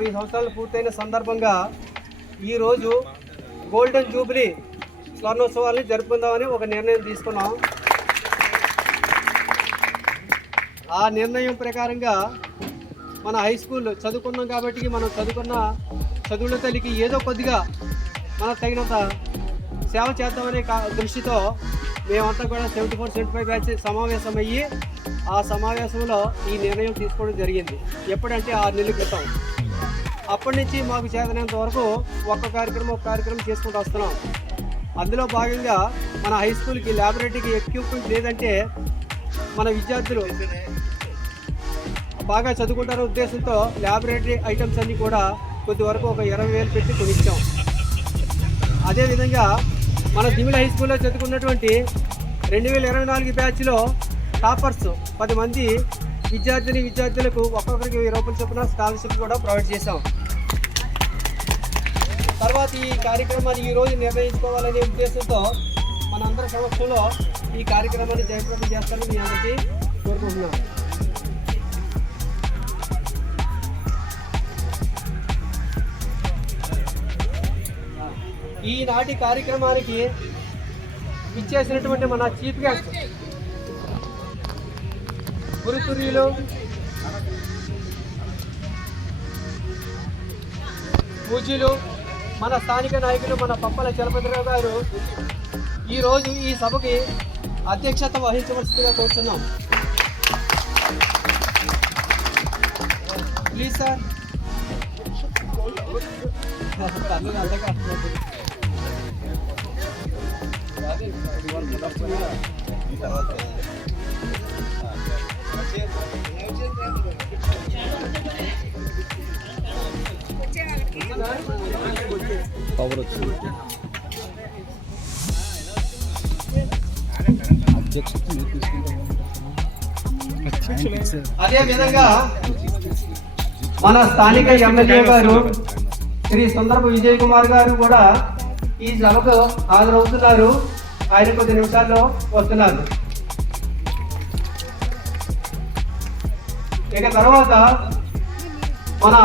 60 సంవత్సరాలు పూర్తయిన సందర్భంగా ఈరోజు గోల్డెన్ జూబ్లీ స్వర్ణోత్సవాల్ని జరుపుకుందామని ఒక నిర్ణయం తీసుకున్నాం. ఆ నిర్ణయం ప్రకారంగా మన హై స్కూల్ చదువుకున్నాం కాబట్టి మనం చదువుకున్న చదువుల తల్లికి ఏదో కొద్దిగా మనకు తగినంత సేవ చేద్దామనే దృష్టితో మేమంతా కూడా 74-75 బ్యాచ్ సమావేశమయ్యి ఆ సమావేశంలో ఈ నిర్ణయం తీసుకోవడం జరిగింది. ఎప్పుడంటే 6 నెలల క్రితం. అప్పటి నుంచి మాకు చేతనంత వరకు ఒక కార్యక్రమం చేసుకుంటూ వస్తున్నాం. అందులో భాగంగా మన హై స్కూల్కి ల్యాబొరేటరీకి ఎక్విప్మెంట్ లేదంటే మన విద్యార్థులు బాగా చదువుకుంటారనే ఉద్దేశంతో ల్యాబొరేటరీ ఐటమ్స్ అన్నీ కూడా కొద్దివరకు ఒక 20,000 పెట్టి కొనిచ్చాం. అదేవిధంగా మన దిమిలి హై స్కూల్లో చదువుకున్నటువంటి 2024 బ్యాచ్లో టాపర్స్ 10 మంది విద్యార్థులకు ఒక్కొక్కరికి 1000 రూపాయలు చొప్పున స్కాలర్షిప్ కూడా ప్రొవైడ్ చేశాం. తర్వాత ఈ కార్యక్రమాన్ని ఈరోజు నిర్ణయించుకోవాలనే ఉద్దేశంతో మనందరి సమక్షంలో ఈ కార్యక్రమాన్ని జయప్రదం చేస్తారని మీ అందరికీ కోరుకుంటున్నాను. ఈనాటి కార్యక్రమానికి ఇచ్చేసినటువంటి మన చీఫ్ గెస్ట్ గురుతుర్యులు పూజ్యులు మన స్థానిక నాయకులు మన పప్పల చలపతిరావు గారు ఈరోజు ఈ సభకి అధ్యక్షత వహించవలసిందిగా కోరుతున్నాం. Please sir. అదే విధంగా మన స్థానిక ఎమ్మెల్యే గారు శ్రీ సుందరపు విజయ్ కుమార్ గారు కూడా ఈ సభకు హాజరవుతున్నారు. ఆయన కొద్ది నిమిషాల్లో వస్తున్నారు. ఇక తర్వాత మన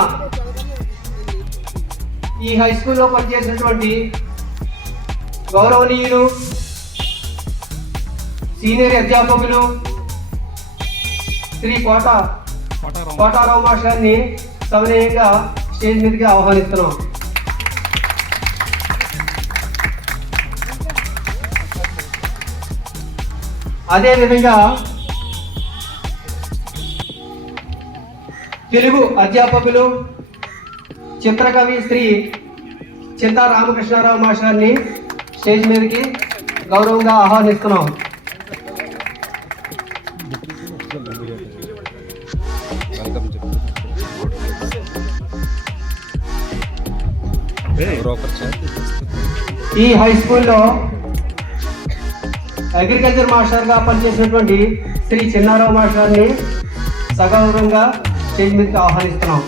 ఈ హై స్కూల్లో పనిచేసినటువంటి గౌరవనీయులు సీనియర్ అధ్యాపకులు శ్రీ కోటారావు మాస్టర్ని సవినయంగా స్టేజ్ మీదకి ఆహ్వానిస్తున్నాం. అదేవిధంగా తెలుగు అధ్యాపకులు చిత్రకవి శ్రీ చింతా రామకృష్ణారావు మాస్టర్ని స్టేజ్ మీదకి గౌరవంగా ఆహ్వానిస్తున్నాం. ఈ హై స్కూల్లో అగ్రికల్చర్ మాస్టర్గా పనిచేసినటువంటి శ్రీ చిన్నారావు మాస్టర్ని సగౌరవంగా స్టేజ్ మీదకి ఆహ్వానిస్తున్నాం.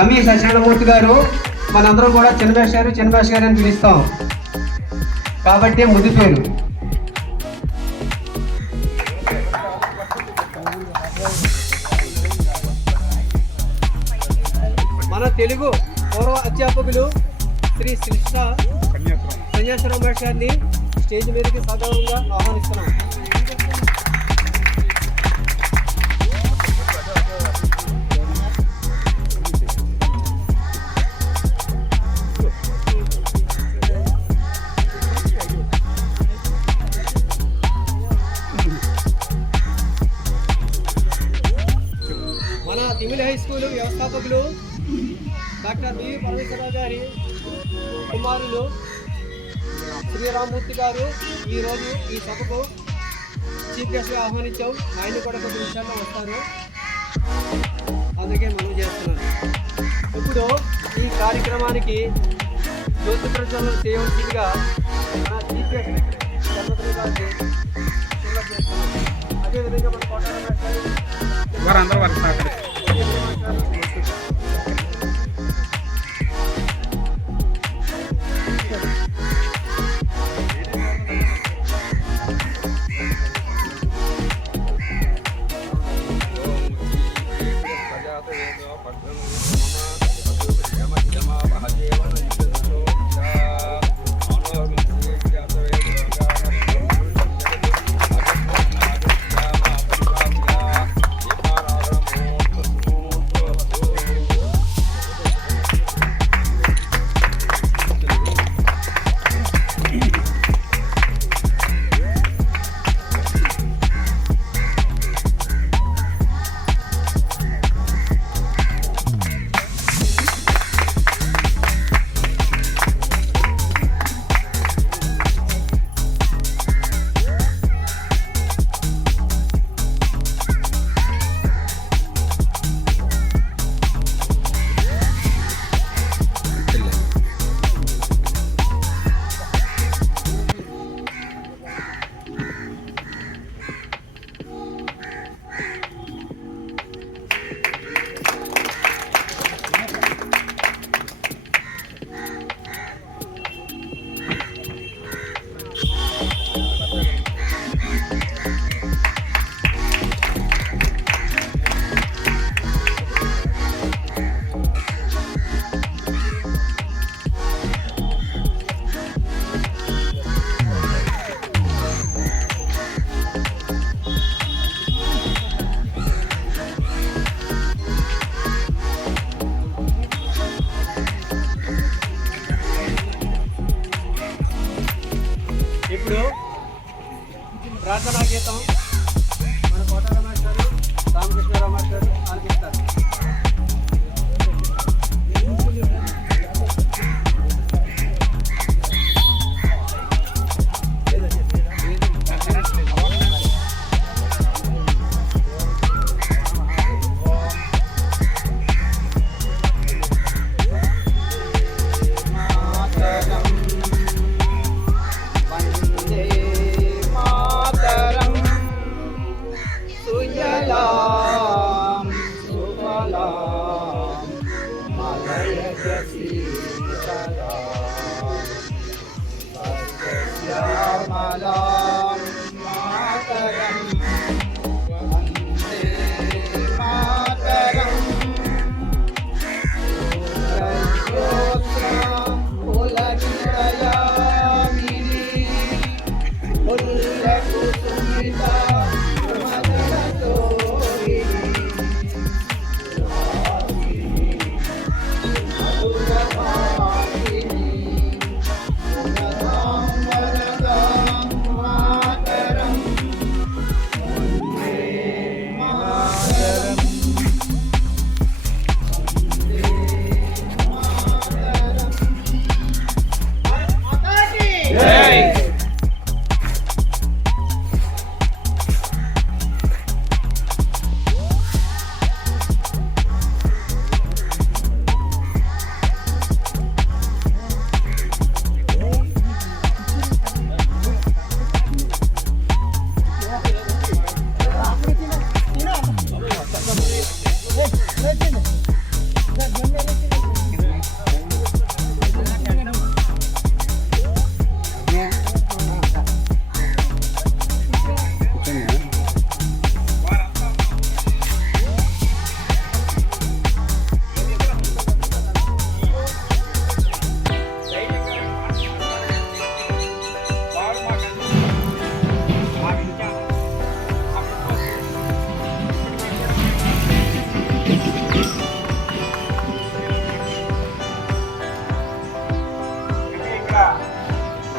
ఎంఈ సత్యనారాయణమూర్తి గారు మనందరం కూడా చిన్నభాష గారు అని పిలుస్తాం కాబట్టి ముద్దు పేరు. మన తెలుగు పూర్వ అధ్యాపకులు శ్రీ కృష్ణ సన్యాసరావు మాస్టర్ని స్టేజ్ మీదకి సగౌరవంగా ఆహ్వానిస్తున్నాం. మన దిమిలి హై స్కూల్ వ్యవస్థాపకులు డాక్టర్ బి పరమేశ్వరరావు గారి కుమారులు శ్రీరామూర్తి గారు ఈరోజు ఈ సభకు చీఫ్ గెస్ట్గా ఆహ్వానించాం. ఆయన కూడా కొన్ని విషయాల్లో వస్తారు, అందుకే మనం చేస్తున్నాను. ఇప్పుడు ఈ కార్యక్రమానికి జ్యోతి ప్రజ్వలన చేయవలసిందిగా మన చీఫ్ గెస్ట్ గారికి చేస్తున్నాం. అదేవిధంగా మన కోటారావు మాస్టర్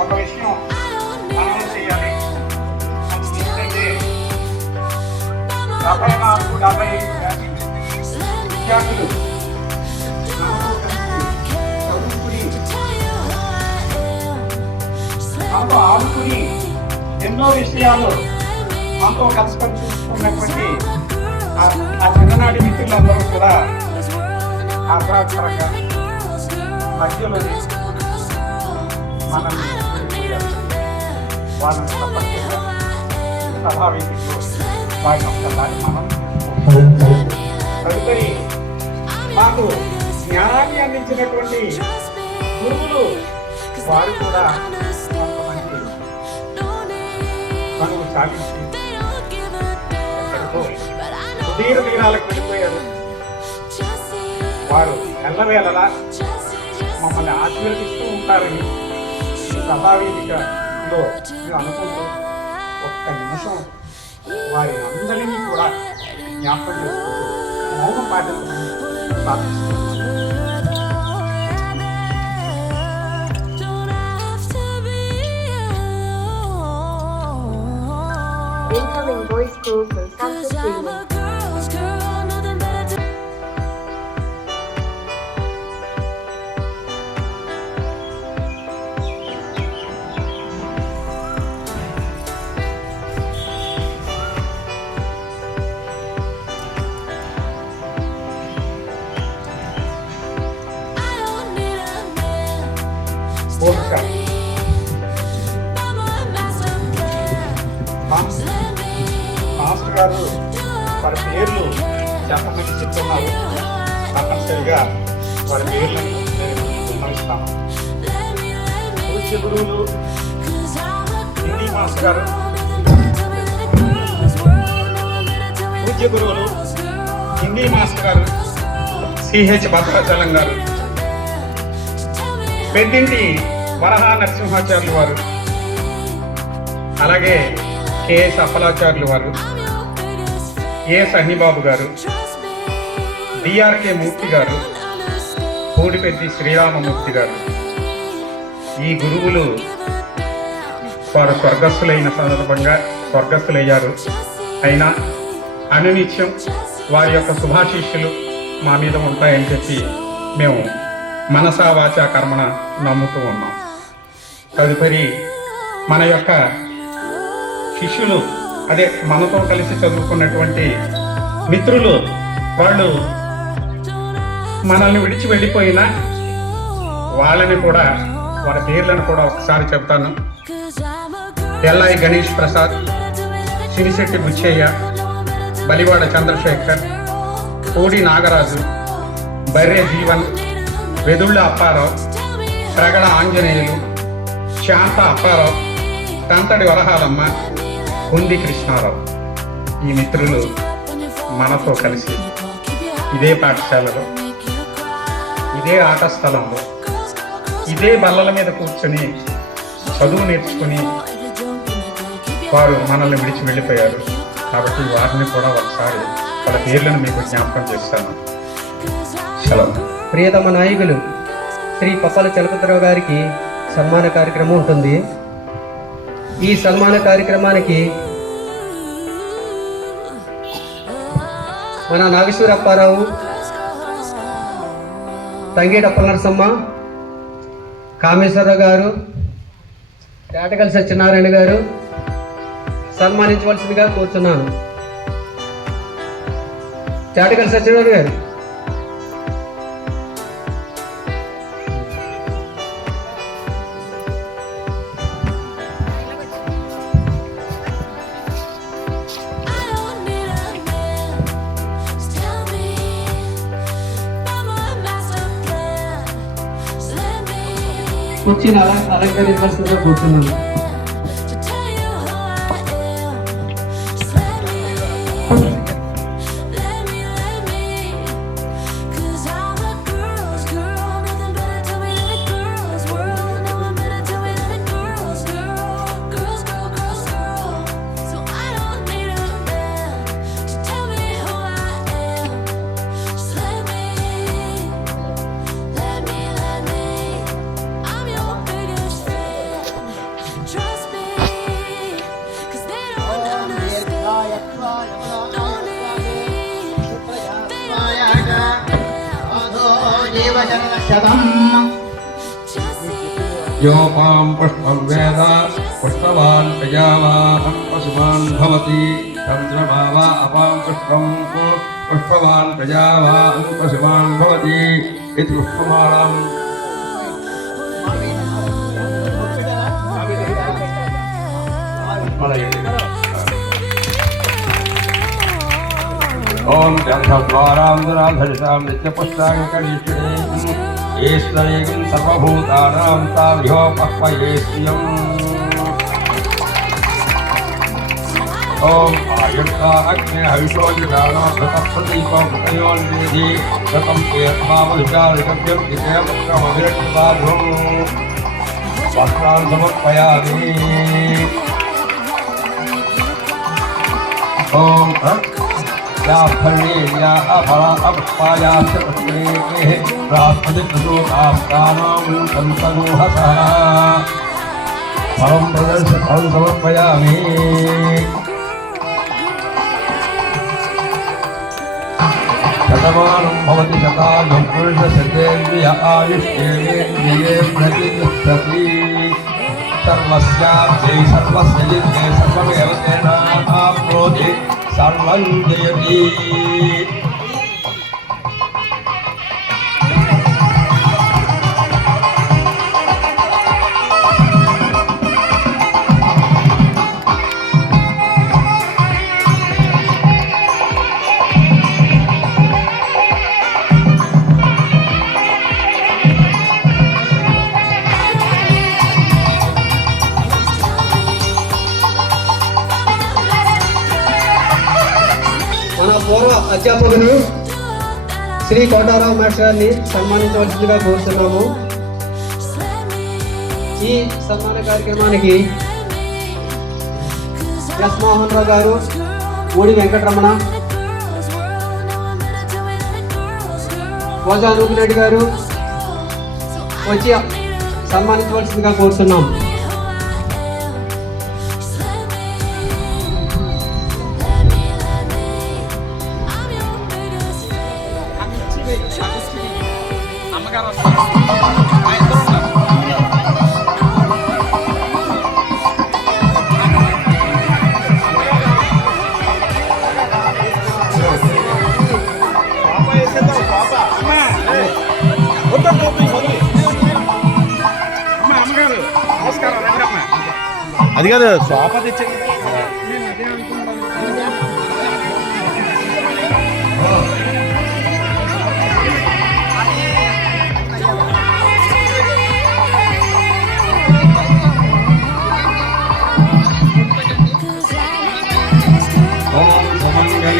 ఒక విషయం మనం చేయాలి. ఏంటంటే 74-75 విద్యార్థులు చదువుకుని మనతో ఆడుకుని ఎన్నో విషయాలు మనతో కలిసి పంచుకున్నటువంటి ఆ చిన్ననాటి మిత్రులందరూ కూడా ఆహ్లాదకరంగా మధ్యలో మనం వాళ్ళని తప్పనిసరిగా సభావేదికలో వారిని ఒక్కసారి మనం తదుపరి మాకు జ్ఞానాన్ని అందించినటువంటి గురువులు వారు కూడా కొంతమంది మనకు సాగించి ఎక్కడికో సుదీర తీరాలకు వెళ్ళిపోయారు. వారు ఎల్లవేళలా మమ్మల్ని ఆశీర్వదిస్తూ ఉంటారని సభావేదికలో మీరు అనుకుంటూ ఒక్క నిమిషం వారి అందరినీ కూడా జ్ఞాపకం చేసుకుంటూ మౌనం పాటించమని ప్రార్థిస్తున్నాను. Incoming voice call from Santa Cruz. Master గారు వారి పేర్లు చెప్పమని చెప్తున్నారు. తప్పనిసరిగా వారి పేర్లను విన్నవిస్తాము. పూజ్య గురువులు హిందీ మాస్టర్ గారు, పూజ్య గురువులు హిందీ మాస్టర్ గారు సిహెచ్ భద్రాచలం గారు, పెద్దింటి వరహా నరసింహాచార్యులు వారు, అలాగే కెఎస్ అప్పలాచార్యులు వారు, ఏ సన్నిబాబు గారు, డిఆర్కే మూర్తి గారు, కోడిపెద్ది శ్రీరామమూర్తి గారు, ఈ గురువులు వారు స్వర్గస్థులైన సందర్భంగా స్వర్గస్థులయ్యారు. అయినా అనునిత్యం వారి యొక్క శుభాశీస్సులు మా మీద ఉంటాయని చెప్పి మేము మనసా వాచా కర్మణ నమ్ముతూ ఉన్నాం. తదుపరి మన యొక్క శిష్యులు, అదే మనతో కలిసి చదువుకున్నటువంటి మిత్రులు, వాళ్ళు మనల్ని విడిచి వెళ్ళిపోయినా వాళ్ళని కూడా, వారి పేర్లను కూడా ఒకసారి చెప్తాను. ఎల్ఐ గణేష్ ప్రసాద్, సిరిశెట్టి బుచ్చయ్య, బలివాడ చంద్రశేఖర్, కోడి నాగరాజు, బర్రె జీవన్, వెదుళ్ళ అప్పారావు, ప్రగడ ఆంజనేయులు, శాంత అప్పారావు, తంతడి వరహాలమ్మ, కుంది కృష్ణారావు. ఈ మిత్రులు మనతో కలిసి ఇదే పాఠశాలలో, ఇదే ఆట స్థలంలో, ఇదే బల్లల మీద కూర్చొని చదువు నేర్చుకుని వారు మనల్ని విడిచి వెళ్ళిపోయారు. కాబట్టి వారిని కూడా ఒకసారి వాళ్ళ పేర్లను మీకు జ్ఞాపకం చేస్తాను. సెలవు. ప్రియతమ నాయకులు శ్రీ పప్పల చలపతిరావు గారికి సన్మాన కార్యక్రమం ఉంటుంది. ఈ సన్మాన కార్యక్రమానికి మన నాగేశ్వర అప్పారావు, తంగేటి అప్పలనరసమ్మ, కామేశ్వరరావు గారు, తేటగల్ సత్యనారాయణ గారు సన్మానించవలసిందిగా కోరుతున్నాను. తేటగల్ సత్యనారాయణ గారు. కుర్చీని అలంకరించవలసిందిగా కూర్చున్నాను. योपां पुष्पं वेद पुष्पवान् प्रजावान् पशुमान् भवति चन्द्रमा वा अपां पुष्पं पुष्पवान् प्रजावान् पशुमान् भवति इति पुष्पमालाम् ओम चन्द्रद्वारां नित्यपुष्टां करीष्ये ईश्वरेण सर्वभूतानां ताभ्यो पक्वये श्रियम्। ओम आयुर्ता अग्ने हविषो जुषाणो घृतप्रदीपो घृतयोर्निधि घृतं तीर्थमावविचारिकव्यं विजयपुत्रमभिरक्षिताभ्यं वस्त्रान् समर्पयामि। ओम या अपरा अपस्पायाश्च पुष्करे प्राप्तिप्रसूतास्तानां संसगोहसः परं प्रदर्शनं समर्पयामि। शतमानं भवति शतायुः पुरुषशतेन्द्रिय आयुष्येवेन्द्रिये प्रतिष्ठति सर्वस्याब्धे सर्वस्य युद्धे सर्वमेव तेनाप्नोति सर्वं जयति। మన పూర్వ అధ్యాపకులు శ్రీ కోటారావు మాస్టర్ గారిని సన్మానించవలసిందిగా కోరుతున్నాము. ఈ సన్మాన కార్యక్రమానికి ఎస్ మోహన్ రావు గారు, ఊడి వెంకటరమణ, వోజా నూపిరెడ్డి గారు వచ్చి సన్మానించవలసిందిగా కోరుతున్నాం. అది కాదు సోఫా తెచ్చే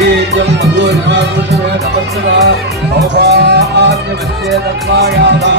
వీర్యం మధుర్మాకృష్ణే తపస్సురా భవపాద్యమిత్యే తత్వాయాదా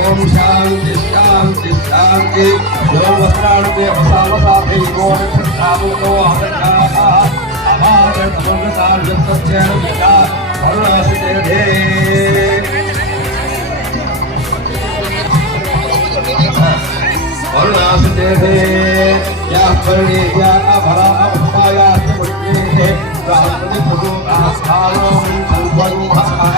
ఓం శాంతి శాంతి శాంతి వస్త్రాణి వరుణాసుదే యా పర్ణి యా అభరా అభాయా పుణ్యే రామని ప్రభు ఆస్థానం సంవరుహ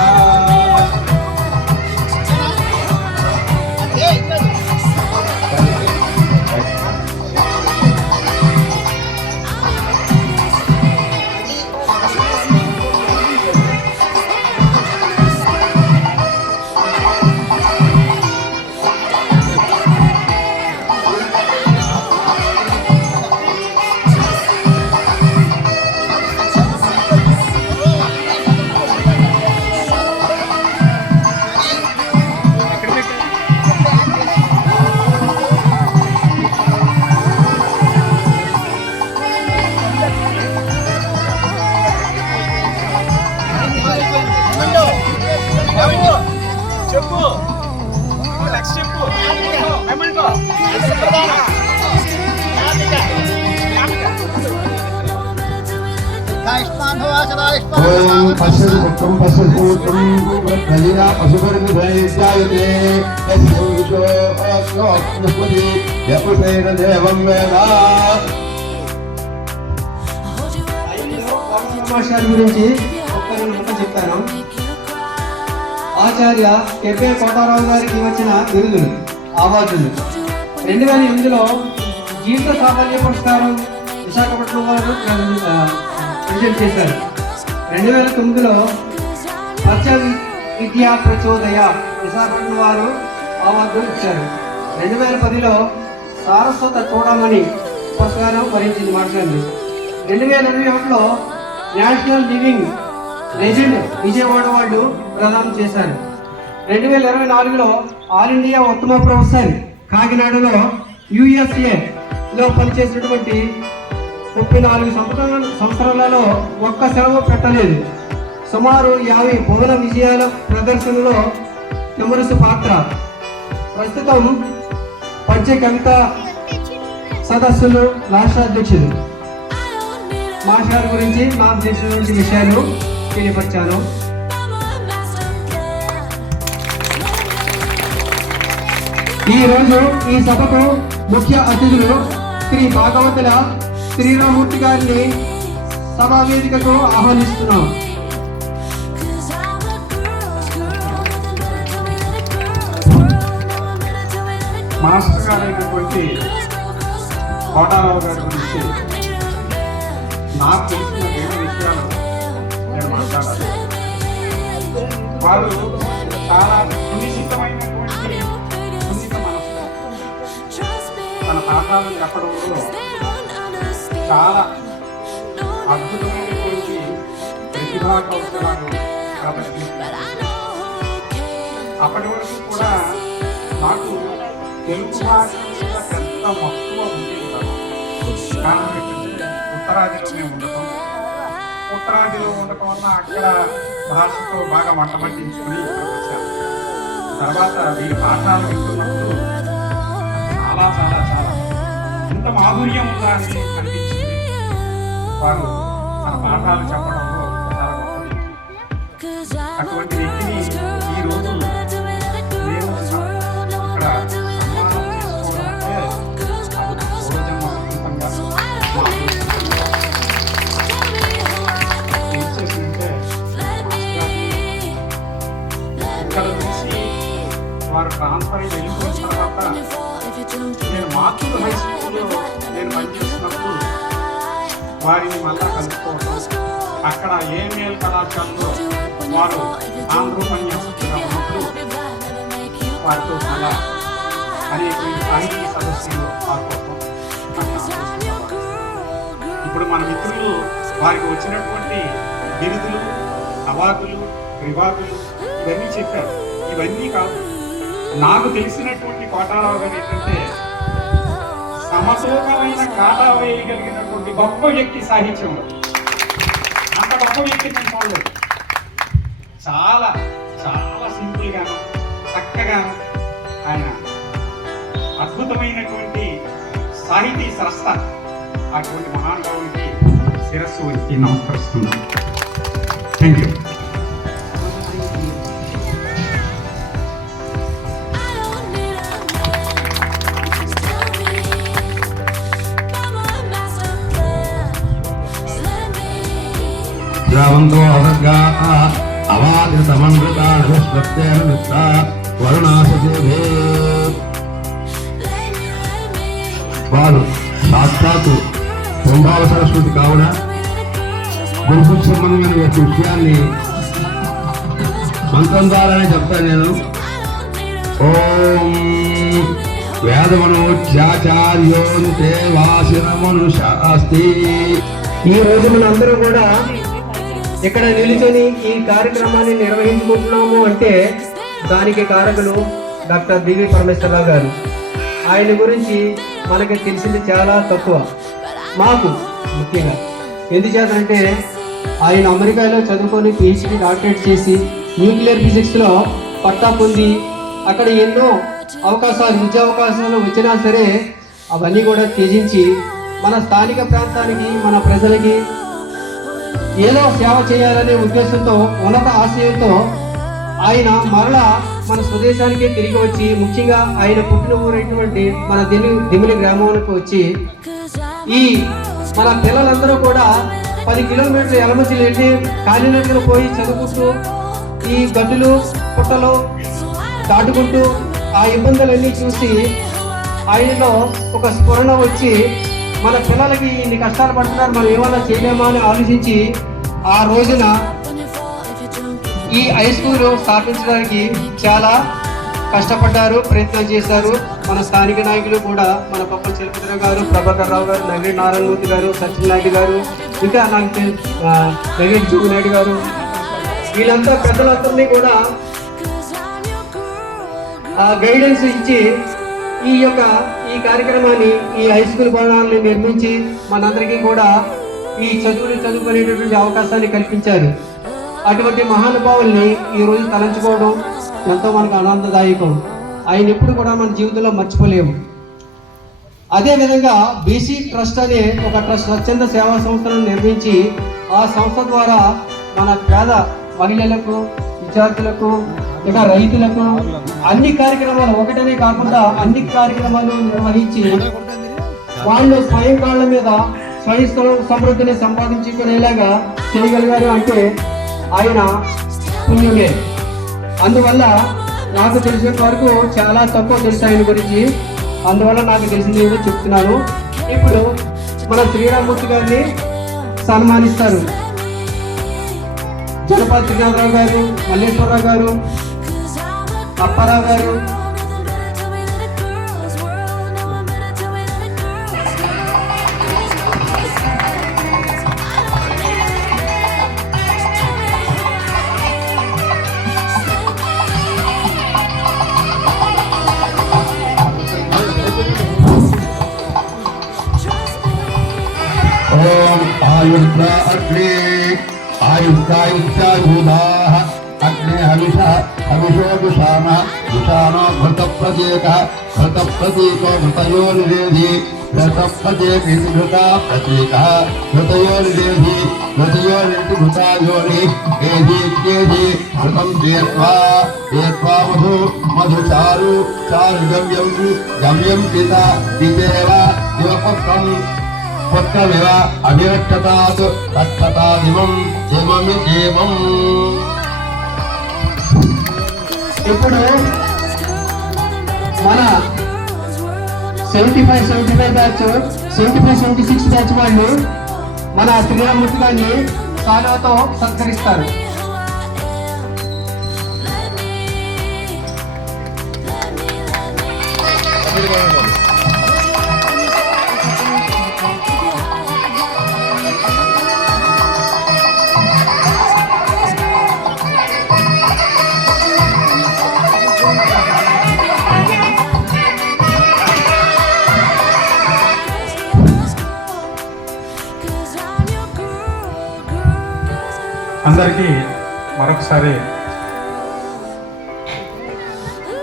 ఓం పశ్యతి పుత్రం పశ్యతి పుత్రం ప్రజా పశుపరిమిధైత్యాయతే యస్యోపతి యపుషేన దేవం వేద సమాచారం గురించి ఒక్కరి మాట చెప్తాను. ఆచార్య కెపే కోటారావు గారికి వచ్చిన బిరుదులు అవార్డులు 2008లో జీవిత సాఫల్య పురస్కారం విశాఖపట్నం వారు ప్రెజెంట్ చేశారు. 2009లో పచ్చ విద్యా ప్రచోదయ విశాఖపట్నం వారు అవార్డు ఇచ్చారు. 2010లో సారస్వత చూడమని పురస్కారం వరించింది మాట్లాడింది. 2021లో నేషనల్ లివింగ్ లెజెండ్ విజయవాడ వాళ్ళు ప్రదానం చేశారు. 2024లో ఆల్ ఇండియా ఉత్తమ ప్రొఫెసర్ కాకినాడలో USA పనిచేసినటువంటి 34 సంవత్సరాలలో ఒక్క సెలవు పెట్టలేదు. సుమారు 50 భువన విజయాల ప్రదర్శనలో కెమరసు పాత్ర. ప్రస్తుతం పద్య కవిత సదస్సులు రాష్ట్ర అధ్యక్షులు. మాస్టర్ గురించి నాకు తెలిసినటువంటి విషయాలు తెలియపరిచాను. ఈరోజు ఈ సభకు ముఖ్య అతిథులు శ్రీ భాగవతుల శ్రీరామూర్తి గారిని సభా వేదికకు ఆహ్వానిస్తున్నాం. మాస్టర్ గారైనటువంటి కోటారావు గారి గురించి నాకు తెలిసిన వేరే విషయాలు నేను మాట్లాడాలి. వారు చాలా సునిశ్చితమైనటువంటి సున్నిత మనసు. తన పాఠాలు చెప్పడంలో చాలా అద్భుతమైనటువంటి ప్రతిభా కౌశలాలు ప్రదర్శించారు. అప్పటి వరకు కూడా నాకు తెలుగు భాష మీద పెద్ద మక్కువ ఉండేది కాదు. కారణం ఏంటంటే ఉత్తరాదిలోనే ఉండటం, ఉత్తరాదిలో ఉండటం వల్ల అక్కడ భాషతో బాగా వంట పట్టించుకుని ఇక్కడికి వచ్చారు. తర్వాత వీరి పాఠాలు వింటున్నప్పుడు చాలా చాలా చాలా ఇంత మాధుర్యం ఉందా అని అనిపించింది. వారు తన పాఠాలు చెప్పడంలో చాలా గొప్ప వ్యక్తి. అటువంటి వ్యక్తిని ఈరోజు నేను ఇక్కడ సన్మానం చేసుకోవడం అంటే అది పూర్వజన్మ జీవితంగా ఇక్కడ నుంచి వారు ట్రాన్స్ఫర్ అయి వెళ్ళిపోయిన తర్వాత నేను మాతృ హై స్కూల్లో నేను పనిచేస్తున్నప్పుడు వారిని మళ్ళా కలుసుకోవడం, అక్కడ ఏఎంఎల్ కళాశాలలో వారు ఆంధ్రోపన్యాసకులుగా ఉన్నప్పుడు వారితో మళ్ళా అనేక సాహితీ సదస్సులు పాల్గొనడం. ఇప్పుడు మన మిత్రులు వారికి వచ్చినటువంటి బిరుదులు, అవార్డులు, రివార్డులు ఇవన్నీ చెప్పారు. ఇవన్నీ కాదు, నాకు తెలిసినటువంటి కోటారావు గారు ఏంటంటే సమతూకమైన కాటా వేయగలిగినటువంటి గొప్ప వ్యక్తి సాహిత్యంలో. అంత గొప్ప వ్యక్తి నేను చూడలేదు. చాలా చాలా సింపుల్గాను చక్కగాను ఆయన అద్భుతమైనటువంటి సాహితీ స్రష్ట. అటువంటి మహానుభావునికి శిరస్సు వచ్చి నమస్కరిస్తున్నాను. Thank you. ద్రవంతో అసర్గా అవాది సమన్విత వరుణాసే వారు సాక్షాత్తు కుంభాల సరస్వతి కావున గురుకు సంబంధమైన యొక్క విషయాన్ని మంత్రం ద్వారానే చెప్తాను నేను. ఓం వేదమనోచ్యాచార్యోంతే వాసినమనుశాస్తి. ఈ రోజు మన అందరూ కూడా ఇక్కడ నిలుచొని ఈ కార్యక్రమాన్ని నిర్వహించుకుంటున్నాము అంటే దానికి కారకులు డాక్టర్ డివి పరమేశ్వరరావు గారు. ఆయన గురించి మనకి తెలిసింది చాలా తక్కువ, మాకు ముఖ్యంగా. ఎందుచేతంటే ఆయన అమెరికాలో చదువుకొని పిహెచ్డి డాక్టరేట్ చేసి న్యూక్లియర్ ఫిజిక్స్లో పట్టా పొంది అక్కడ ఎన్నో అవకాశాలు, విద్యా అవకాశాలు వచ్చినా సరే అవన్నీ కూడా త్యజించి మన స్థానిక ప్రాంతానికి, మన ప్రజలకి ఏదో సేవ చేయాలనే ఉద్దేశంతో, ఉన్నత ఆశయంతో ఆయన మరలా మన స్వదేశానికి తిరిగి వచ్చి, ముఖ్యంగా ఆయన పుట్టిన ఊరైనటువంటి మన దిమిలి గ్రామానికి వచ్చి ఈ మన పిల్లలందరూ కూడా 10 కిలోమీటర్ల ఎలమంచిలు వెళ్ళి కాలినట్టుగా పోయి చదువుకుంటూ ఈ గడ్డులు పుట్టలు దాటుకుంటూ ఆ ఇబ్బందులన్నీ చూసి ఆయనలో ఒక స్ఫురణ వచ్చి మన పిల్లలకి ఇన్ని కష్టాలు పడుతున్నారు, మనం ఏమైనా చేయలేమా అని ఆలోచించి ఆ రోజున ఈ హై స్కూల్ స్థాపించడానికి చాలా కష్టపడ్డారు, ప్రయత్నం చేశారు. మన స్థానిక నాయకులు కూడా మన పప్పల చలపతిరావు గారు, ప్రభాకర్ రావు గారు, నగేటి నారాయణమూర్తి గారు, సత్యనాయుడు గారు, ఇంకా నాకు నగేటి జీవనాయుడు గారు, వీళ్ళంతా పెద్దలందరినీ కూడా గైడెన్స్ ఇచ్చి ఈ కార్యక్రమాన్ని, ఈ హై స్కూల్ భవనాన్ని నిర్మించి మనందరికీ కూడా ఈ చదువుకునేటటువంటి అవకాశాన్ని కల్పించారు. అటువంటి మహానుభావుల్ని ఈరోజు తలంచుకోవడం ఎంతో మనకు ఆనందదాయకం. ఆయన ఎప్పుడు కూడా మన జీవితంలో మర్చిపోలేము. అదేవిధంగా బీసీ ట్రస్ట్ అనే ఒక ట్రస్ట్, స్వచ్ఛంద సేవా సంస్థలను నిర్మించి ఆ సంస్థ ద్వారా మన పేద మహిళలకు, విద్యార్థులకు, ఇక రైతులకు అన్ని కార్యక్రమాలు, ఒకటనే కాకుండా అన్ని కార్యక్రమాలు నిర్వహించి వాళ్ళు స్వయం కాళ్ళ మీద స్వయం సమృద్ధిని సంపాదించుకునేలాగా చేయగలిగారు అంటే ఆయన పుణ్యమే. అందువల్ల నాకు తెలిసిన వరకు చాలా తక్కువ తెలుసు ఆయన గురించి, అందువల్ల నాకు తెలిసింది ఏదో చెప్తున్నాను. ఇప్పుడు మన శ్రీరామూర్తి గారిని సన్మానిస్తారు. జనపతి శ్రీనాథరావు గారు, మల్లేశ్వరరావు గారు, అప్పారావు గారు, ఓం ఆయుర్దా అగ్ని आयुक्तायुक्तायुधाः अग्ने हविषो दुषानो घृतप्रतीकः घृतप्रतीको घृतयोनिरेधि घृतप्रतीकः घृता प्रतीकः घृतयोनिरेधि घृतयोनिति घृतायोनि एधि घृतं देत्वा मधुचारु गम्यं पितेव दिवपत्रं పుత్రమివ అభిరక్షతాత్ రక్షతాదిమం ఏమం. ఇప్పుడు మన 75 బ్యాచ్ 76 బ్యాచ్ వాళ్ళు మన శ్రీరామూర్తి గారిని సాలువాతో సత్కరిస్తారు. అందరికీ మరొకసారి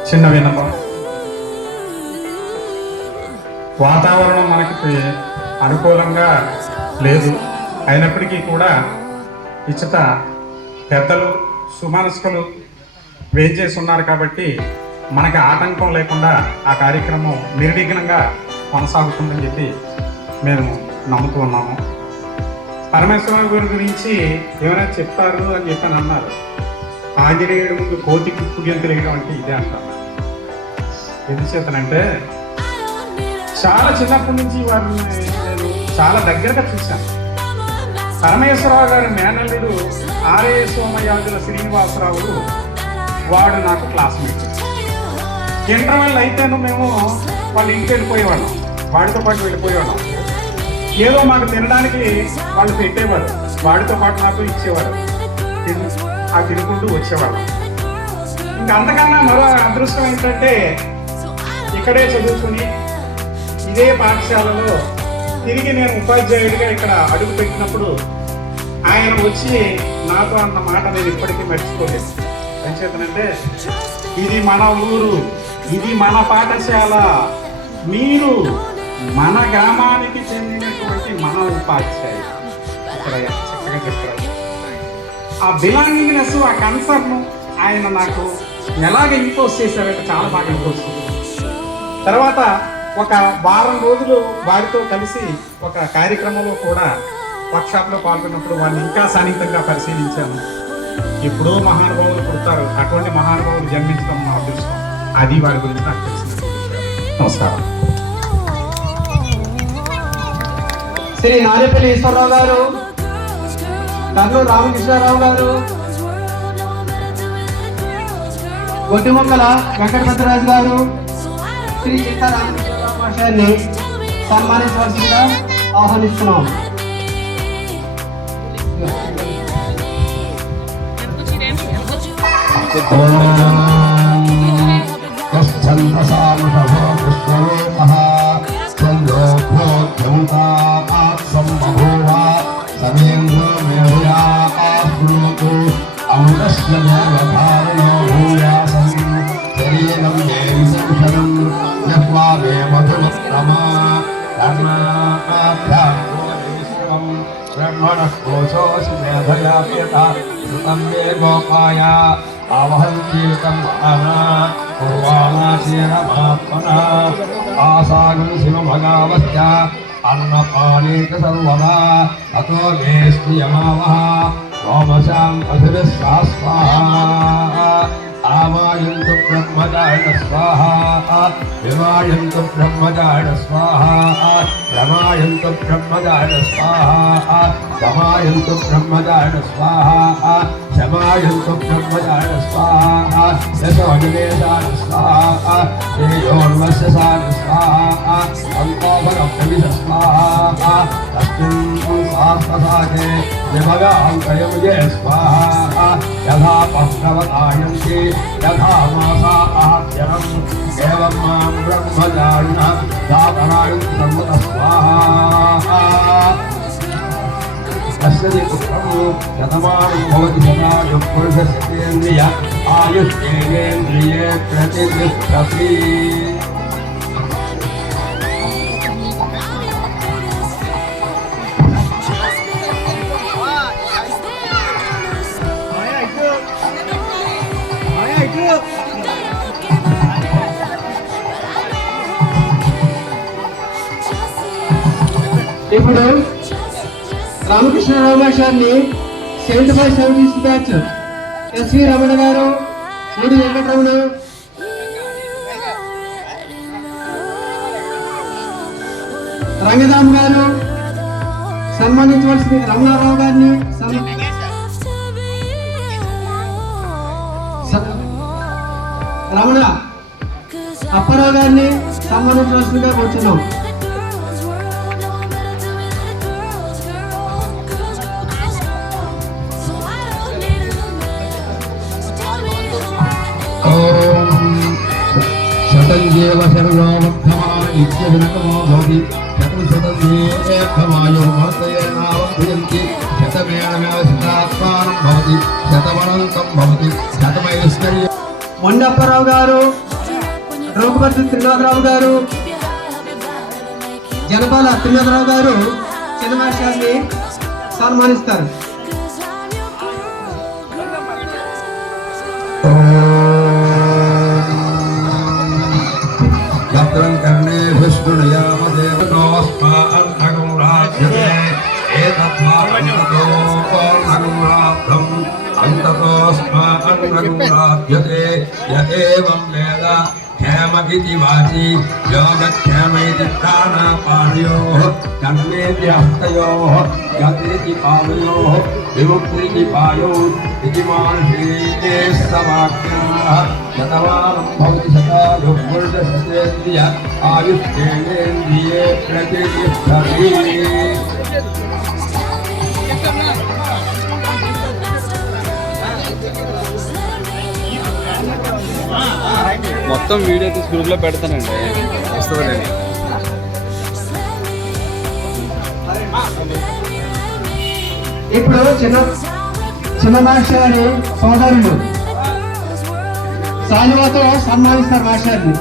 చిన్న విన్నపం. వాతావరణం మనకి అనుకూలంగా లేదు, అయినప్పటికీ కూడా ఇచ్చట పెద్దలు సుమనస్కులు వేయించేసి ఉన్నారు కాబట్టి మనకి ఆటంకం లేకుండా ఆ కార్యక్రమం నిర్విఘ్నంగా కొనసాగుతుందని చెప్పి మేము నమ్ముతూ ఉన్నాము. పరమేశ్వర గారి గురించి ఏమైనా చెప్తారు అని చెప్పని అన్నారు. ఆంజనేయుడు ముందు కోతి కుప్పగింతలు వేయడం అంటే ఇదే అంటారు. ఎందుచేతనంటే చాలా చిన్నప్పటి నుంచి వారిని నేను చాలా దగ్గరగా చూశాను. పరమేశ్వరరావు గారి మేనల్లుడు ఆర్ఏ సోమయాజుల శ్రీనివాసరావు వాడు నాకు క్లాస్మేట్. ఇంటర్వెల్ అయితేను మేము వాళ్ళ ఇంటికి వెళ్ళిపోయేవాళ్ళం, వాడితో పాటు వెళ్ళిపోయేవాళ్ళం. ఏదో మాకు తినడానికి వాళ్ళు పెట్టేవారు, వాడితో పాటు నాకు ఇచ్చేవారు. ఆ తినుకుంటూ వచ్చేవాళ్ళం. ఇంకా అంతకన్నా మరో అదృష్టం ఏంటంటే ఇక్కడే చదువుకుని ఇదే పాఠశాలలో తిరిగి నేను ఉపాధ్యాయుడిగా ఇక్కడ అడుగు పెట్టినప్పుడు ఆయన వచ్చి నాతో అన్న మాట నేను ఇప్పటికీ మర్చిపోలేదు. ఏం చేతనంటే, ఇది మన ఊరు, ఇది మన పాఠశాల, మీరు మన గ్రామానికి చెందినటువంటి మన ఉపాధ్యాయులు. ఇక్కడ చక్కగా చెప్పారు. ఆ బిలాంగింగ్నెస్, ఆ కన్సర్న్ ఆయన నాకు ఎలాగ ఇంపోజ్ చేశారంటే చాలా బాగా ఇంపోజ్ చేశారు. తర్వాత ఒక వారం రోజులు వారితో కలిసి ఒక కార్యక్రమంలో కూడా వర్క్షాప్లో పాల్గొన్నప్పుడు వారిని ఇంకా సన్నిహితంగా పరిశీలించాను. ఎప్పుడో మహానుభావులు పుడతారు, అటువంటి మహానుభావులు జన్మించడం నా అదృష్టం. అది వారి గురించి నాకు తెలిసింది. నమస్కారం. శ్రీ నానేపల్లి ఈశ్వరరావు గారు, కర్నూలు రామకృష్ణారావు గారు, గొడ్డిమొక్కల వెంకటపతిరాజు గారు, శ్రీ సీతారామకృష్ణరావు మాస్టర్ని సన్మానించవలసిందిగా ఆహ్వానిస్తున్నాం. ఆసాగం శివ భగావశ్చ అన్నపానేక సర్వదా అతో మేస్తి యమావః ఓమశాం అధిరస్వాహా ఆవాయంతు బ్రహ్మచారిణ స్వాహా వివాయంతు బ్రహ్మచారిణ స్వాహా రమాయంతు బ్రహ్మచారిణ స్వాహా రమాయంతు బ్రహ్మచారిణ స్వాహా శమాయంతు బ్రహ్మచారిణ స్వాహా యశోజనేశాని స్వాహా శ్రేయోన్వస్యసాని స్వాహా సంకోపగప్రవిశ స్వాహా తస్మిన్ శాస్త్రసాకే విభగాంకయముజే స్వాహా యథా పశ్రవతాయంతి యథా మాసా ఆద్యనం ఏవం మాం బ్రహ్మచారిణ దాతరాయం సర్వత స్వాహా. అస్య పుత్రము శతమానం భవతి శతాయు పురుషస్యేంద్రియ ఆయుష్యేంద్రియే ప్రతిష్టతి. ఇప్పుడు రామకృష్ణరావు గారిని 75-76 బ్యాచ్ ఎస్వి రమణ గారు, మూడి వెంకటరమణ, రంగదామ్ గారు సన్మానించవలసింది. రమణారావు గారిని రమణ అప్పారావు గారిని సన్మానించవలసిందిగా కూర్చున్నాం. శతంజీవ శరణోవర్ధమాన ఇత్యభినకమో భవతి శతం శతమేకమాయో భర్తయేనావర్ధయంతి శతమేనమేవ శతాత్మానం భవతి శతమనంతం భవతి శతమైశ్వర్య. మొండప్పారావు గారు, రోగపర్తి త్రినాథరావు గారు, జనపాల త్రినాథరావు గారు చిన్నమాస్టర్ని సన్మానిస్తారు. భద్రం కర్ణే విష్ణునయామదేవతోస్మాన్నగురాజ్యతే ఏతద్వారంతతోర్నగురాబ్ధం అంతతోస్మాన్నగురాజ్యతే య ఏవం వేద క్షేమగితి వాచి యోగక్షేమైతి ప్రాణాపాణయోః కర్ణేతి హస్తయోః గతేతి పాదయోః విముక్తికి పాయౌ ఇతి మానుషే సవాక్యాః శతమానం భవతి శతాయు పురుషస్యేంద్రియ ఆయుష్యేంద్రియే ప్రతిష్టతి. మొత్తం వీడియో తీసి గ్రూప్లో పెడతానండి, వస్తుందండి. ఇప్పుడు చిన్న మాస్టర్ సోదరులు సాలువాతో సన్మానిస్తారు మాస్టర్ని.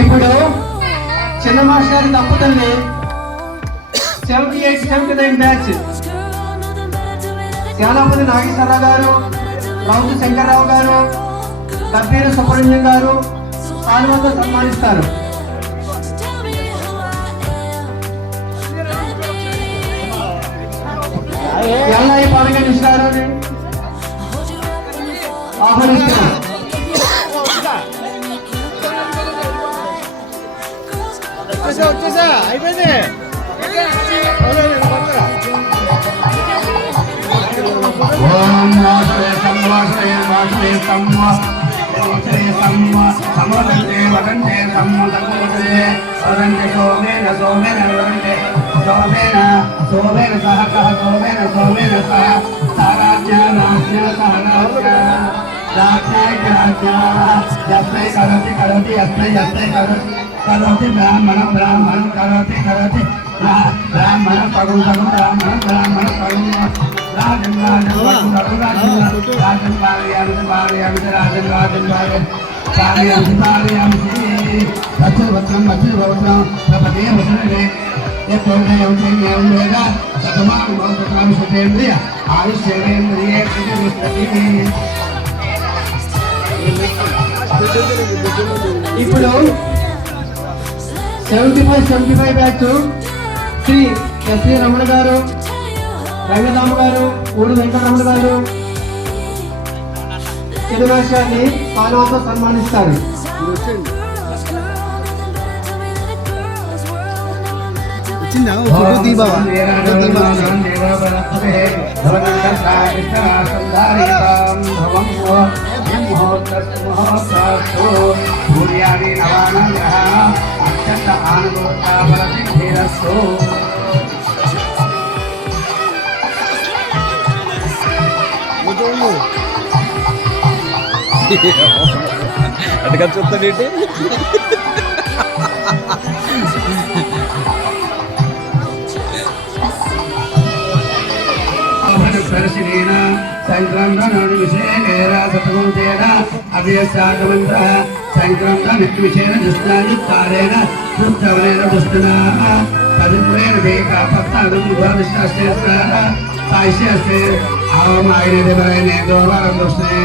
ఇప్పుడు చిన్న మాస్టర్ దంపతుల్ని 78-79 బ్యాచ్ శ్యానాపతి నాగేశ్వరరావు గారు, రౌతు శంకర్రావు గారు, కబ్బీరు సుబ్రహ్మణ్యం గారు సాలువాతో సన్మానిస్తారు. ఎల్ఐ పానగండి గారు ఆహ్వానిస్తున్నారు. వచ్చేసా అయిపోయింది. ఓం వాసవే సంవాసవే వాసవే సమవదంతే వదంతే సమ్మతంతే వదంతే సోమేన సోమేన వదంతే సోమేన సోమేన సహ కహ సోమేన సోమేన సహ సారాజ్ఞానాజ్ఞ సహనాజ్ఞ రాజ్ఞాజ్ఞ యస్మై కరోతి కరోతి యస్మై యస్మై కరోతి కరోతి బ్రాహ్మణం బ్రాహ్మణం కరోతి కరోతి బ్రాహ్మణ పగం పగం బ్రాహ్మణ బ్రాహ్మణ పగం రాజన్ రాజన్ పగం రాజన్ రాజన్ పారయామి పారయామి రాజన్ రాజన్ పారయామి పారయామి సత్యవత్రం మత్స్యవత్రం ప్రపదే వదనే ఏతోమేవ సతమానం భవతాం సతేంద్రియ ఆయుష్యేంద్రియే ప్రతిష్టతి. ఇప్పుడు 75-75 బ్యాచ్ శ్రీ ఎస్వి రమణ గారు, రంగరామ గారు, ఊడి వెంకటరమణ గారు తెలుగుని పాలవతో సన్మానిస్తారు. వచ్చిందా ఫోటో తీ బావా సూర్యాది నవానగ్రహ అత్యంత ఆనుకూలస్తు. అటుగా చూస్తాడేంటి దర్శనేన సంక్రాంతి విషేణ సతగుంతేన అభ్యసాగమంత సంక్రాంత నిత్యవిషేణ దుష్టాయుక్తారేణ దుష్టవరేణ దుష్టనా తదుపురేణ దేకా పత్తాను ద్వాదశాస్త్ర సాయిశ్యాస్త్రే ఆవమాయినే దేవరేణ దోవరం దుష్టే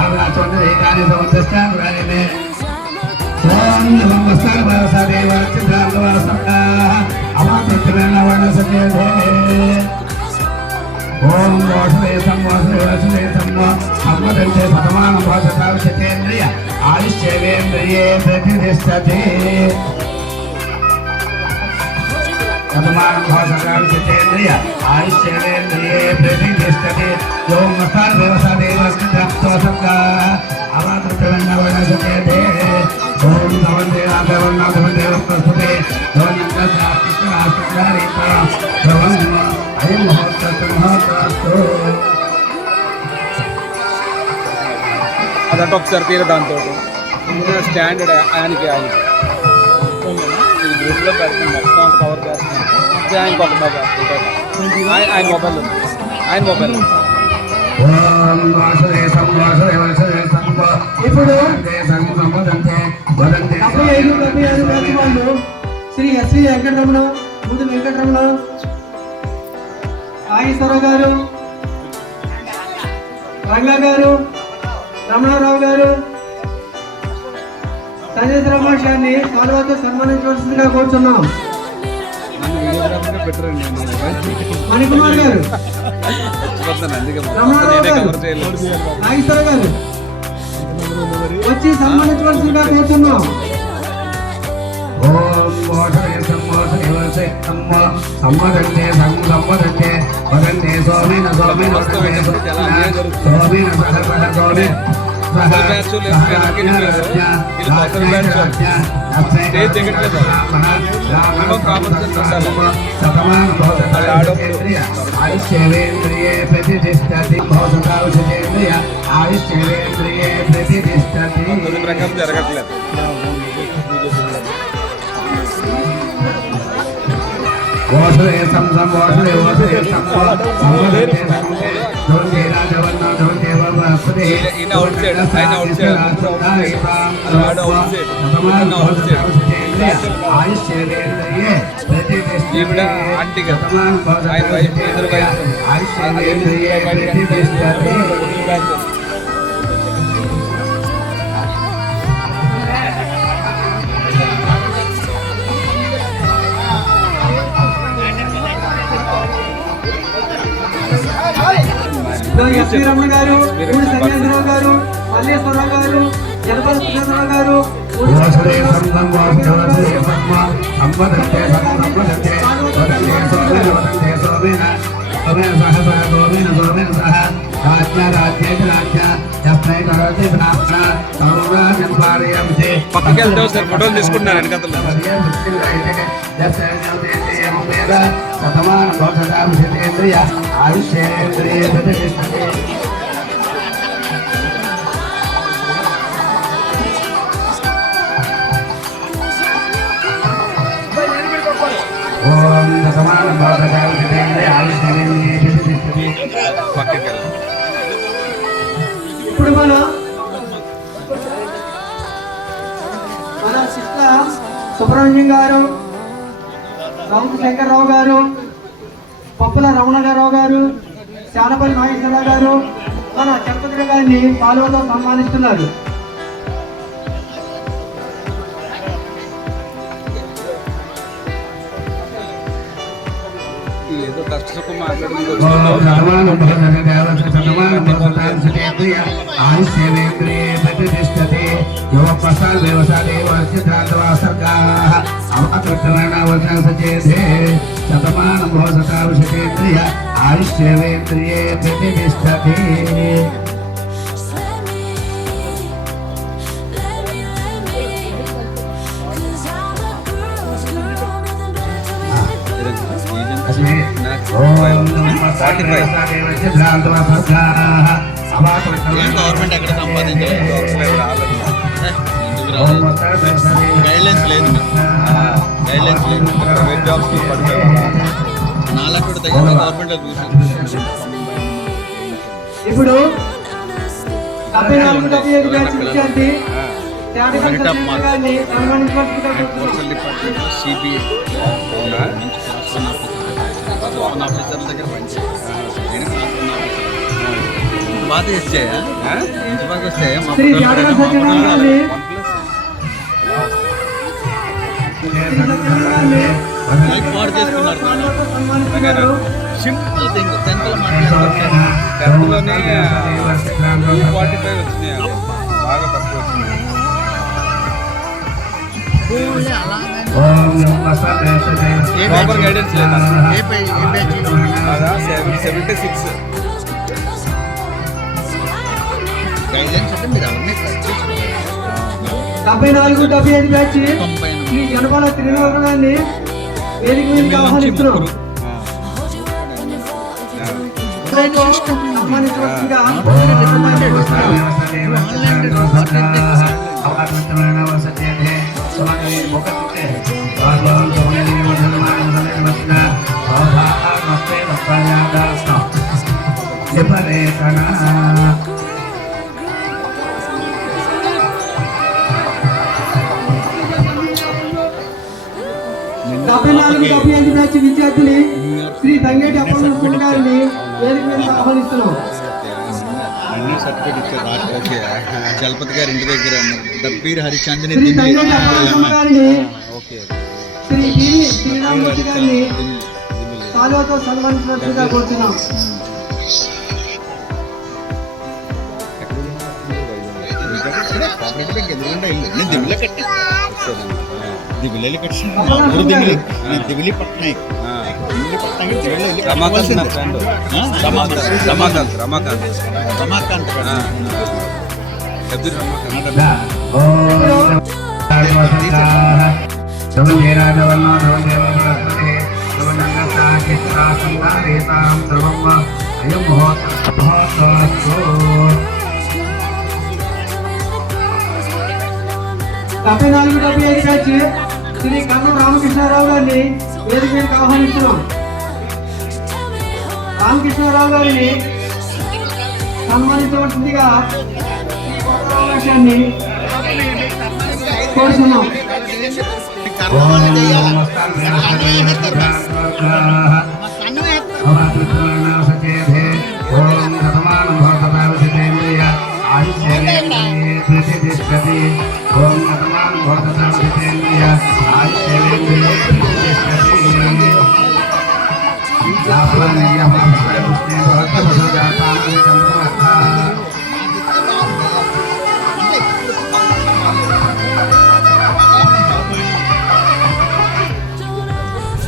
అరుణాచల ఏకాని సమస్తస్యానే ఓం నమః సర్వసదేవ చిత్రాంగవ సప్తా అమాత్రత్వేన వర్ణసతే ఓం వాసుదేవం వాసుదేవం సమ్మదంతే సతమాన భాషకావిషేంద్రియ ఆయుష్యేంద్రియే ప్రతిష్టతే సతమాన భాషకావిషేంద్రియ ఆయుష్యేంద్రియే ప్రతిష్టతే ఓం మస్తార్ దేవసాదేవ సిద్ధాంతోసంగా అవాత్రత్వేన వర్ణసతే ఓం ధవందేవ ప్రస్తుతే అదంటే ఒకసారి తీర దాంతో స్టాండర్డ్ ఆయనకి ఇది గ్రూప్లో పెడతాను మొత్తం కవర్ చేస్తున్నాను. అదే ఆయనకు ఒక మొబైల్ ఆయన మొబైల్ ఉంది, ఆయన మొబైల్ ఉంది. ఇప్పుడు 75 బ్యాచ్ వాళ్ళు శ్రీ ఎస్వి వెంకటరమణ, ఊడి వెంకటరమణ, నాగేశ్వరరావు గారు, రంగా గారు, రమణారావు గారు, సంజయ్ రమేష్ గారిని సాల్వాతో సన్మానించవలసిందిగా కోరుతున్నాం. పెట్టరండి మణికుమార్ గారు, అందుకే రమణారావు గారు, నాగేశ్వరరావు గారు వచ్చి సన్మానించవలసిందిగా కోరుతున్నాం. ఓం మోషే సమ్మదంతే సమ్మదంతే వదంతే సోమేన సోమేన సోమేన సహ సోమే ఆయుష్యేంద్రియే ప్రతిష్టతి భౌతికావిషేంద్రియ ఆయుష్యేంద్రియే ప్రతిష్టతి. ప్రకారం జరగట్లేదు. వాసుదేవం వాసుదేవ వాసుదేవం ఈయన అవుట్ సైడ్, ఆయన అవుట్ సైడ్, ఆడ అవుట్ సైడ్, అవుట్ సైడ్. ఈవిడ ఆంటీ కదా, ఆయన వైఫ్, ఇద్దరు వైఫ్. ఎస్వి రమణ గారు, ఊడి సంజయరావు గారు, మల్లేశ్వరరావు గారు, జనపద సురేంద్రరావు గారు, పక్కకి వెళ్తే ఒకసారి ఫోటోలు తీసుకుంటున్నారు వెనకతలు. ఆయుష్యేంద్రియ ప్రతిష్టతే. ఓం దశమాన భారతావిషేంద్రియ ఆయుష్యేంద్రియ ప్రతిష్టతే. పక్కకి వెళ్ళి ఇప్పుడు మన శిష్ట సుబ్రహ్మణ్యం గారు, రౌండ్ శంకర్రావు గారు, పప్పుల రమణగారావు గారు, శానపల్లి నాగేశ్వరరావు గారు మన చలపతి గారిని పాల్వతో సన్మానిస్తున్నారు. ఏదో కష్ట సుఖం మాట్లాడుకుంటూ ఓం వచ్చినావు. సర్వాణం భవతి దేవత సర్వాణం భవతాం సుతేంద్రియ ఆయుష్యేంద్రియే ప్రతిష్టతి యువ ప్రసాద దేవసాదే వర్షితాంతవాసర్గాః అమృతవర్ణ వచన సచేతే శతమానం భవతాం సుతేంద్రియ ఆయుష్యేంద్రియే ప్రతిష్టతి ఓం నమః శివాయ వర్షితాంతవాసర్గాః గవర్నమెంట్ ఎక్కడ సంపాదించాలి గైడ్లైన్స్ లేదు, గైడ్లైన్స్ లేదు. ప్రైవేట్ జాబ్స్ పడిపోయారు. నాలుగు దగ్గర గవర్నమెంట్ చూసి ఇప్పుడు 74-75 బ్యాచ్ విద్యార్థి త్యాగరాజ సత్యనారాయణ గారిని సన్మానించవలసిందిగా కోరుతున్నాం. సోషల్ డిపార్ట్మెంట్లో సిబిఐ మంచి సంస్థ ఆఫీసర్ల దగ్గర పనిచేస్తాను. నేను సంస్థ ఆఫీసర్ బాగా చేస్తే ఎంత బాగా వస్తే మా శ్రీ త్యాగరాజ సత్యనారాయణ గారిని లైఫ్ పాడు చేసుకున్నారు. సన్మానిస్తున్నారు. సింపుల్ థింగ్ 10th లో మాట్లాడుతున్నారు. 10th లోనే 245 వచ్చినాయి. బాగా తక్కువ వచ్చినాయి. ప్రాపర్ గైడెన్స్ లేదా? అదా 76 గైడ్లైన్స్ అంటే మీరు అవన్నీ 74-75 బ్యాచ్ శ్రీ జనపాల త్రినాథ గారిని వేదిక మీదకి ఆహ్వానిస్తున్నాం. సన్మానించవలసిందిగా డెబ్బై 74-75 బ్యాచ్ విద్యార్థిని శ్రీ తంగేటి అప్పలనరసింహ గారిని వేదిక మీదకి ఆహ్వానిస్తున్నాం. సర్టిఫికేట్ ఇచ్చారు. ఓకే, చలపతి గారి ఇంటి దగ్గర ఉన్నారు. దబ్బీర్ హరిచంద్ని శ్రీ తంగేటి అప్పలనరసింహ గారిని ఓకే శ్రీ టీవీ శ్రీరామూర్తి గారిని సాలువాతో సన్మానించవలసిందిగా కోరుతున్నాం. దివిలి పట్నాయక్ రమాకాంత్ నా ఫ్రెండ్. రమాకాంత్ దబ్బీర్ రమాకాంత్. డెబ్బై 74-75 బ్యాచ్ శ్రీ కన్నం రామకృష్ణారావు గారిని వేదిక మీదకి ఆహ్వానిస్తున్నాం. రామకృష్ణారావు గారిని సన్మానించవలసిందిగా శ్రీ కోటరామకృష్ణాన్ని కోరుతున్నాం.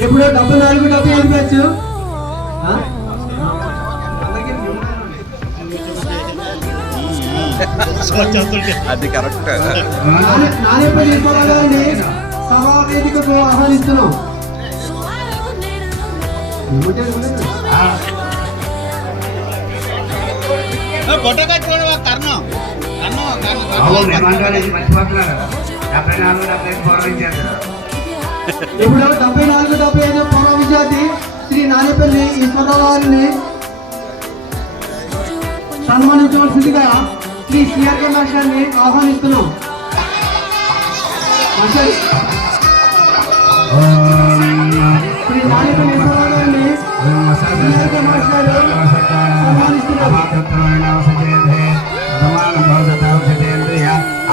ఇప్పుడు 74-75 బ్యాచ్ అది కరెక్ట్. నానేపల్లి ఈశ్వరరావు గారిని సభా వేదికకు ఆహ్వానిస్తున్నాం. ఇప్పుడు 74-75 పూర్వ విద్యార్థి శ్రీ నానేపల్లి ఈశ్వరరావు గారిని సన్మానించవలసిందిగా శ్రీ సిఆర్కే మాస్టర్ని ఆహ్వానిస్తున్నాం. శ్రీ నానేపల్లి ఈశ్వరరావు గారిని సిఆర్కే మాస్టర్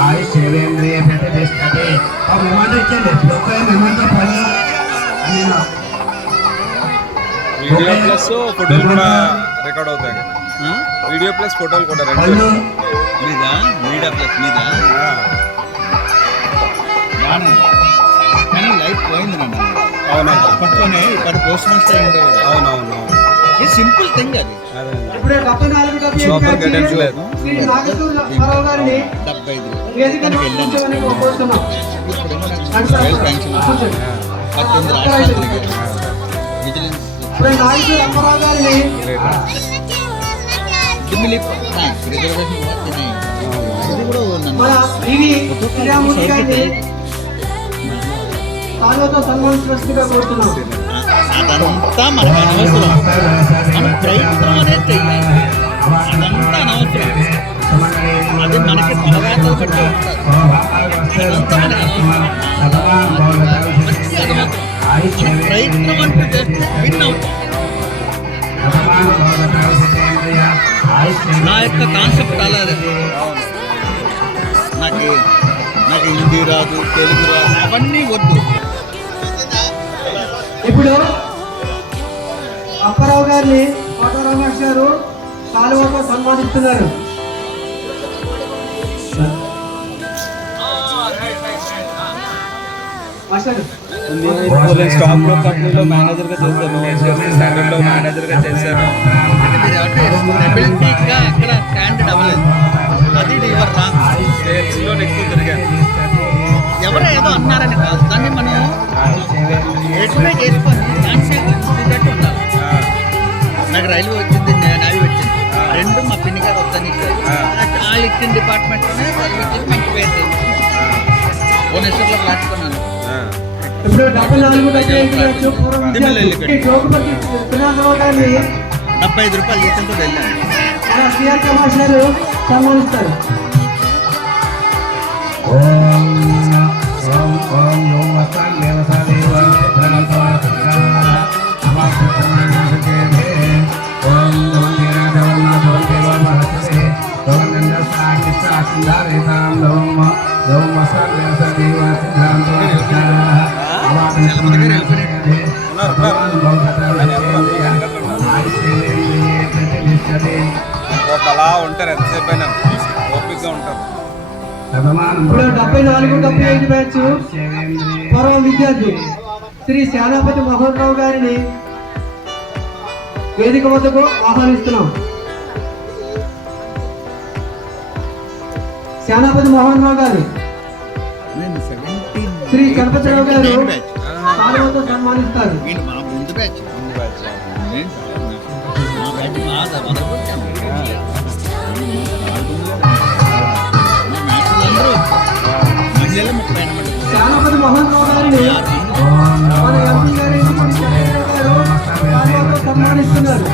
ఆయుష్యేంద్రియ ప్రతిష్టతి వీడియో ప్లస్ ఫోటోలు కూడా రికార్డ్ అవుతాయి. వీడియో ప్లస్ ఫోటోలు కూడా రెండు కళ్ళు మీదా మీడియా ప్లస్ మీదా కానీ లైట్ పోయింది నన్ను. అవునవును పట్టుకొని ఇక్కడ పోస్ట్ మాస్టర్ ఉండేవాడు. అవునవును సింపుల్ థింగ్ అది. అదే ఇప్పుడే 74 Proper guidance లేదు. శ్రీ నాగేశ్వరరావు గారిని 75 వేదిక నుంచోమని కోరుతున్నాం. ఇప్పుడేమో నాకు పెన్షన్ 18 రాష్ట్రాలు విజిలెన్స్ ఇప్పుడే నాగేశ్వర అమ్మారావు గారిని రిజర్వేషన్ ఇది కూడా నన్ను మన ఇవి శ్రీరామూర్తి గారిని తానుతో సన్మానించవలసిందిగా కోరుతున్నాం. అదంతా మనకు అనవసరం. మన ప్రయత్నం అనేది చెయ్యాలి. అదంతా అనవసరం. అది మనకి బలవేతలు బట్టి ఉంటుంది. అదంతా మనకి అనవసరం. మన ప్రయత్నం అంటూ చేస్తే విన్ అవుతాం. నా యొక్క కాన్సెప్ట్ అలాగే. నాకు హిందీ రాదు, తెలుగు రాదు, అవన్నీ వద్దు. ఇప్పుడు అప్పారావు గారిని కోట రమేష్ గారు కాలువతో సన్మానిస్తున్నారు. మాస్టర్ స్టాక్ లో కంపెనీలో మేనేజర్ గా చేశాను, స్టాండర్డ్ లో మేనేజర్ గా చేశాను. స్టెబిలిటీగా అక్కడ స్టాండర్డ్ అవ్వలేదు. అది యువర్ రాంగ్. సేల్స్ లో ఎక్కువ తిరిగాను. ఎవరో ఏదో అన్నారని కాదు, దాన్ని మనం ఎటువే చేసుకొని దాంట్లో ఉండాలి. నాకు రైల్వే వచ్చింది, నావీ వచ్చింది, రెండు మా పిన్ని గారు వద్దని వాళ్ళు ఇచ్చిన డిపార్ట్మెంట్లోనే సర్వీసెస్ మంచి పేరు భువనేశ్వర్లో రాసుకున్నాను. ఇప్పుడు 74 పూర్వం విద్యార్థి జోగుపతి శ్రీనాథరావు గారిని 75 రూపాయలు జీతంతో వెళ్ళాను. మన సిఆర్ కమాష్ గారు సన్మానిస్తారు. ఓం ఓం ఓం ఓం వస్తాన్ దేవసాదేవ ఓం ఓం వీరాజవన్న ఓం దేవ మహతే ఓం నందసాకిస్తాసిందారే సాం ఓం ఓం వస్తాన్ దేవసాదేవ అలా ఉంటారు, ఎంతసేపు అయినా ఓపిక్గా ఉంటారు. ఇప్పుడు 74-75 బ్యాచ్ పూర్వ విద్యార్థి శ్రీ సేనాపతి మోహన్ రావు గారిని వేదిక వద్దకు ఆహ్వానిస్తున్నాం. సేనాపతి మోహన్ రావు గారు శ్రీ గణపతిరావు గారు కాలువతో సన్మానిస్తారు. వీళ్ళు మా ముందు బ్యాచ్. మా బ్యాచ్ బాగా వదలగొట్టాము. మా మ్యాచ్లు అందరూ మహిళలు 30 మంది. సేనాపతి మోహన్ రావు గారిని మన ఎంపీ గారు కాలువతో సన్మానిస్తున్నారు.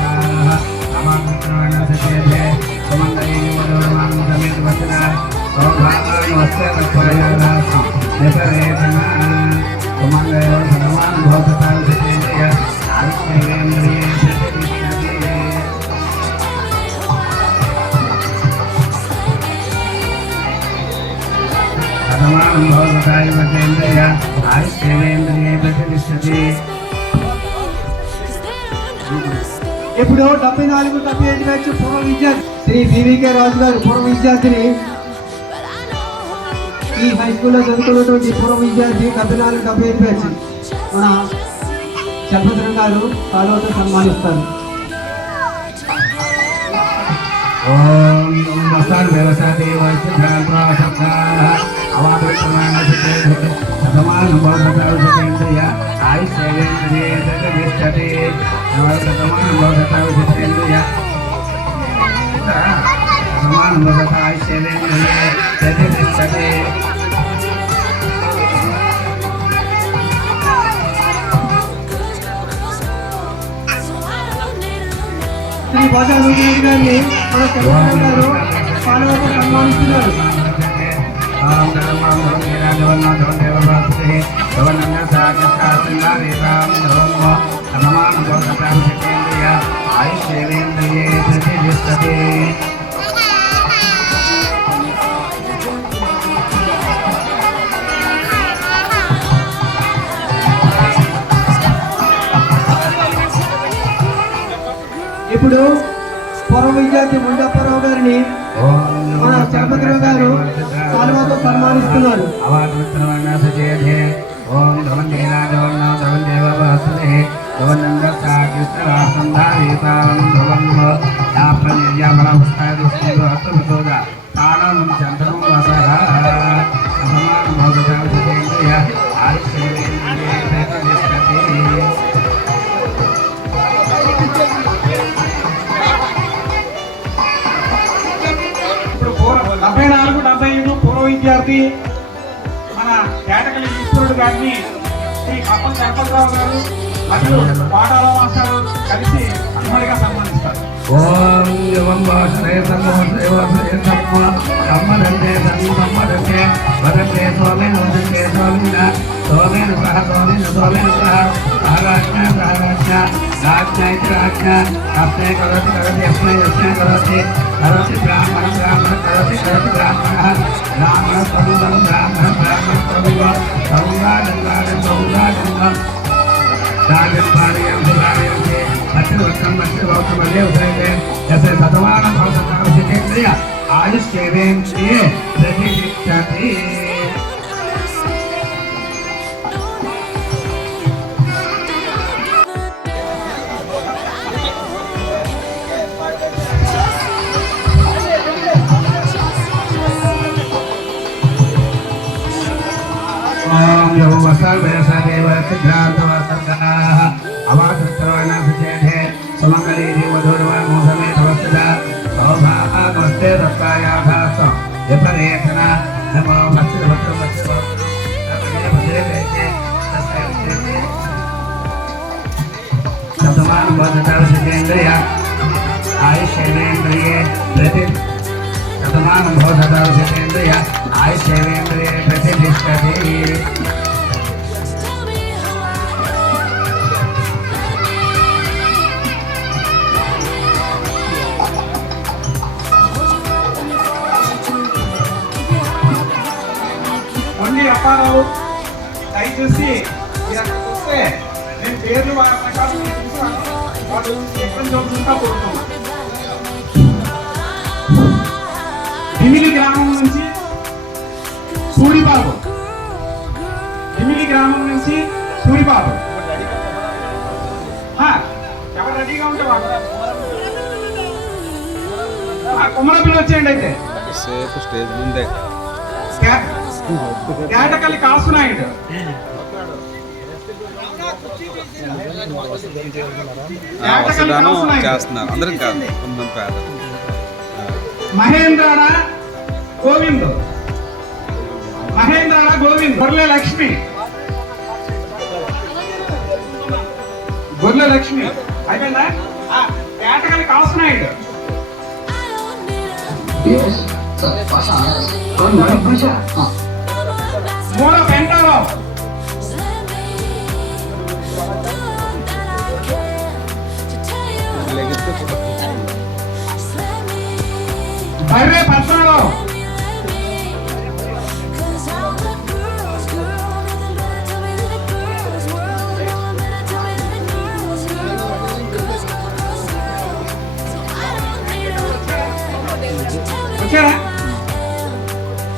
ఇప్పుడు 74-75 బ్యాచ్ పూర్వ విద్యార్థి శ్రీ బీవీకే రాజు గారు పూర్వ విద్యార్థిని ఈ హై స్కూల్లో చదువుకున్నటువంటి పూర్వ విద్యార్థి 74-75 బ్యాచ్ మన చలపతిరావు గారు కాలువతో సన్మానిస్తారు. ఓం వస్తాన్ దేవసాదేవ శ్రీ బాజా నూజిరెడ్డి గారిని మన చంద్రబాబు గారు కాలువతో సన్మానిస్తున్నారు. ఇప్పుడు పూర్వ విద్యార్థి ముండప్పారావు గారిని మన చలపతిరావు గారు సాల్వాతో సన్మానిస్తున్నారు. ఓం ఇప్పుడు 74-75 పూర్వ విద్యార్థి మన కేటకలి ఈశ్వరుడు గారిని శ్రీ కప్పల చలపతిరావు గారు మరియు పాఠాల మాస్టర్ కలిసి అమ్మడిగా సన్మానిస్తారు. ఓం యువం వాసనే సమ్మోహే వాసనే సమ్మ సమ్మదంతే సమ్మదంతే వదంతే స్వామి నోదంతే స్వామిన స్వామిన సహ సహరాజ్ఞ రాజ్ఞ అస్మే కరోతి అస్మే కరోతి బ్రాహ్మణ కరోతి బ్రాహ్మణ బ్రాహ్మణ आयुष्येन्द्रिये प्रतिष्ठति ओम नमो सर्वेशदेवसिद्धान्तवसदाः अवासुत्रवनसुचेधे सुमङ्गले देवधूर्वमोहमे तवस्तदा सौभाग्यमस्ते दत्तायाभास विपरेतन नमो भक्तिभक्तिभक्तिभक्ति शतमान भवदर्शितेन्द्रिय आयुष्येन्द्रिये प्रति शतमान भवदर्शितेन्द्रिय आयुष्येन्द्रिये प्रतिष्ठति అప్పారావు దయచేసి మీరు అక్కడికి వస్తే నేను పేర్లు వాళ్ళ ప్రకారం చూసాను వాళ్ళు ఎక్కడ చదువుతుంటా కోరుతున్నాను. దిమిలి గ్రామం నుంచి సూరిబాబు ఎవరు రెడీగా ఉంటే వాళ్ళు కుమ్మరపిల్లి వచ్చేయండి. అయితే స్టేజ్ ముందే కేటకల్లి కాసునాయుడు చేస్తున్నారు అందరం కాదు కొంతమంది పేదలు. మహేంద్రాడ గోవింద్ గొర్రె లక్ష్మి అయిపోయిందా? కేటకల్లి కాసునాయుడు మూల వెంకటరావు బర్రె పద్మరావు వచ్చారా?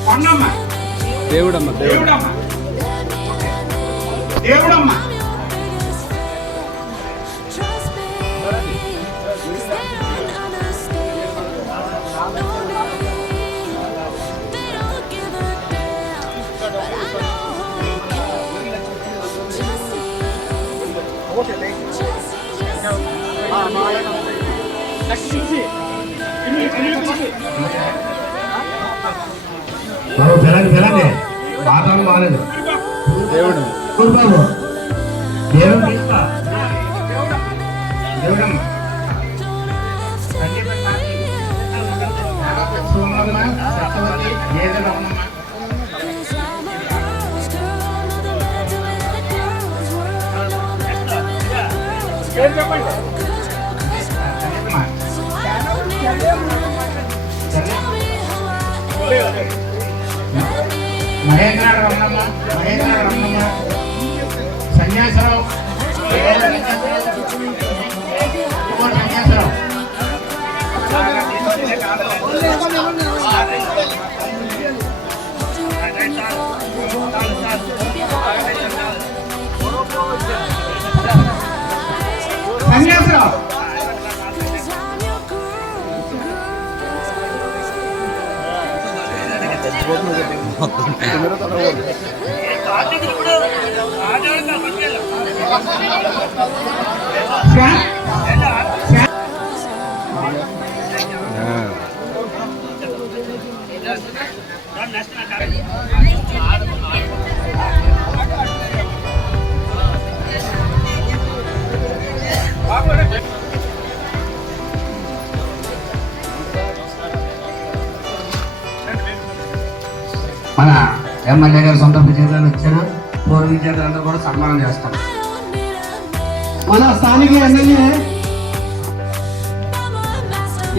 కొండమ్మ దేవుడమ్మ బాబు పిల్లండి వాతావరణం బాగాలేదు. దేవుడు బాబు దేవుడు తీస్తా దేవుడమ్మ సోమమ్మ సత్యవతి గేదెలమ్మ చెప్పండి. మహేంద్ర రమణమ్మ సన్యాసరావు సన్యాసరావు సన్యాసరావు మన ఎమ్మెల్యే గారు సొంత విజయాలు వచ్చారు. పూర్వ విద్యార్థులందరూ కూడా సన్మానం చేస్తారు. మన స్థానిక MLA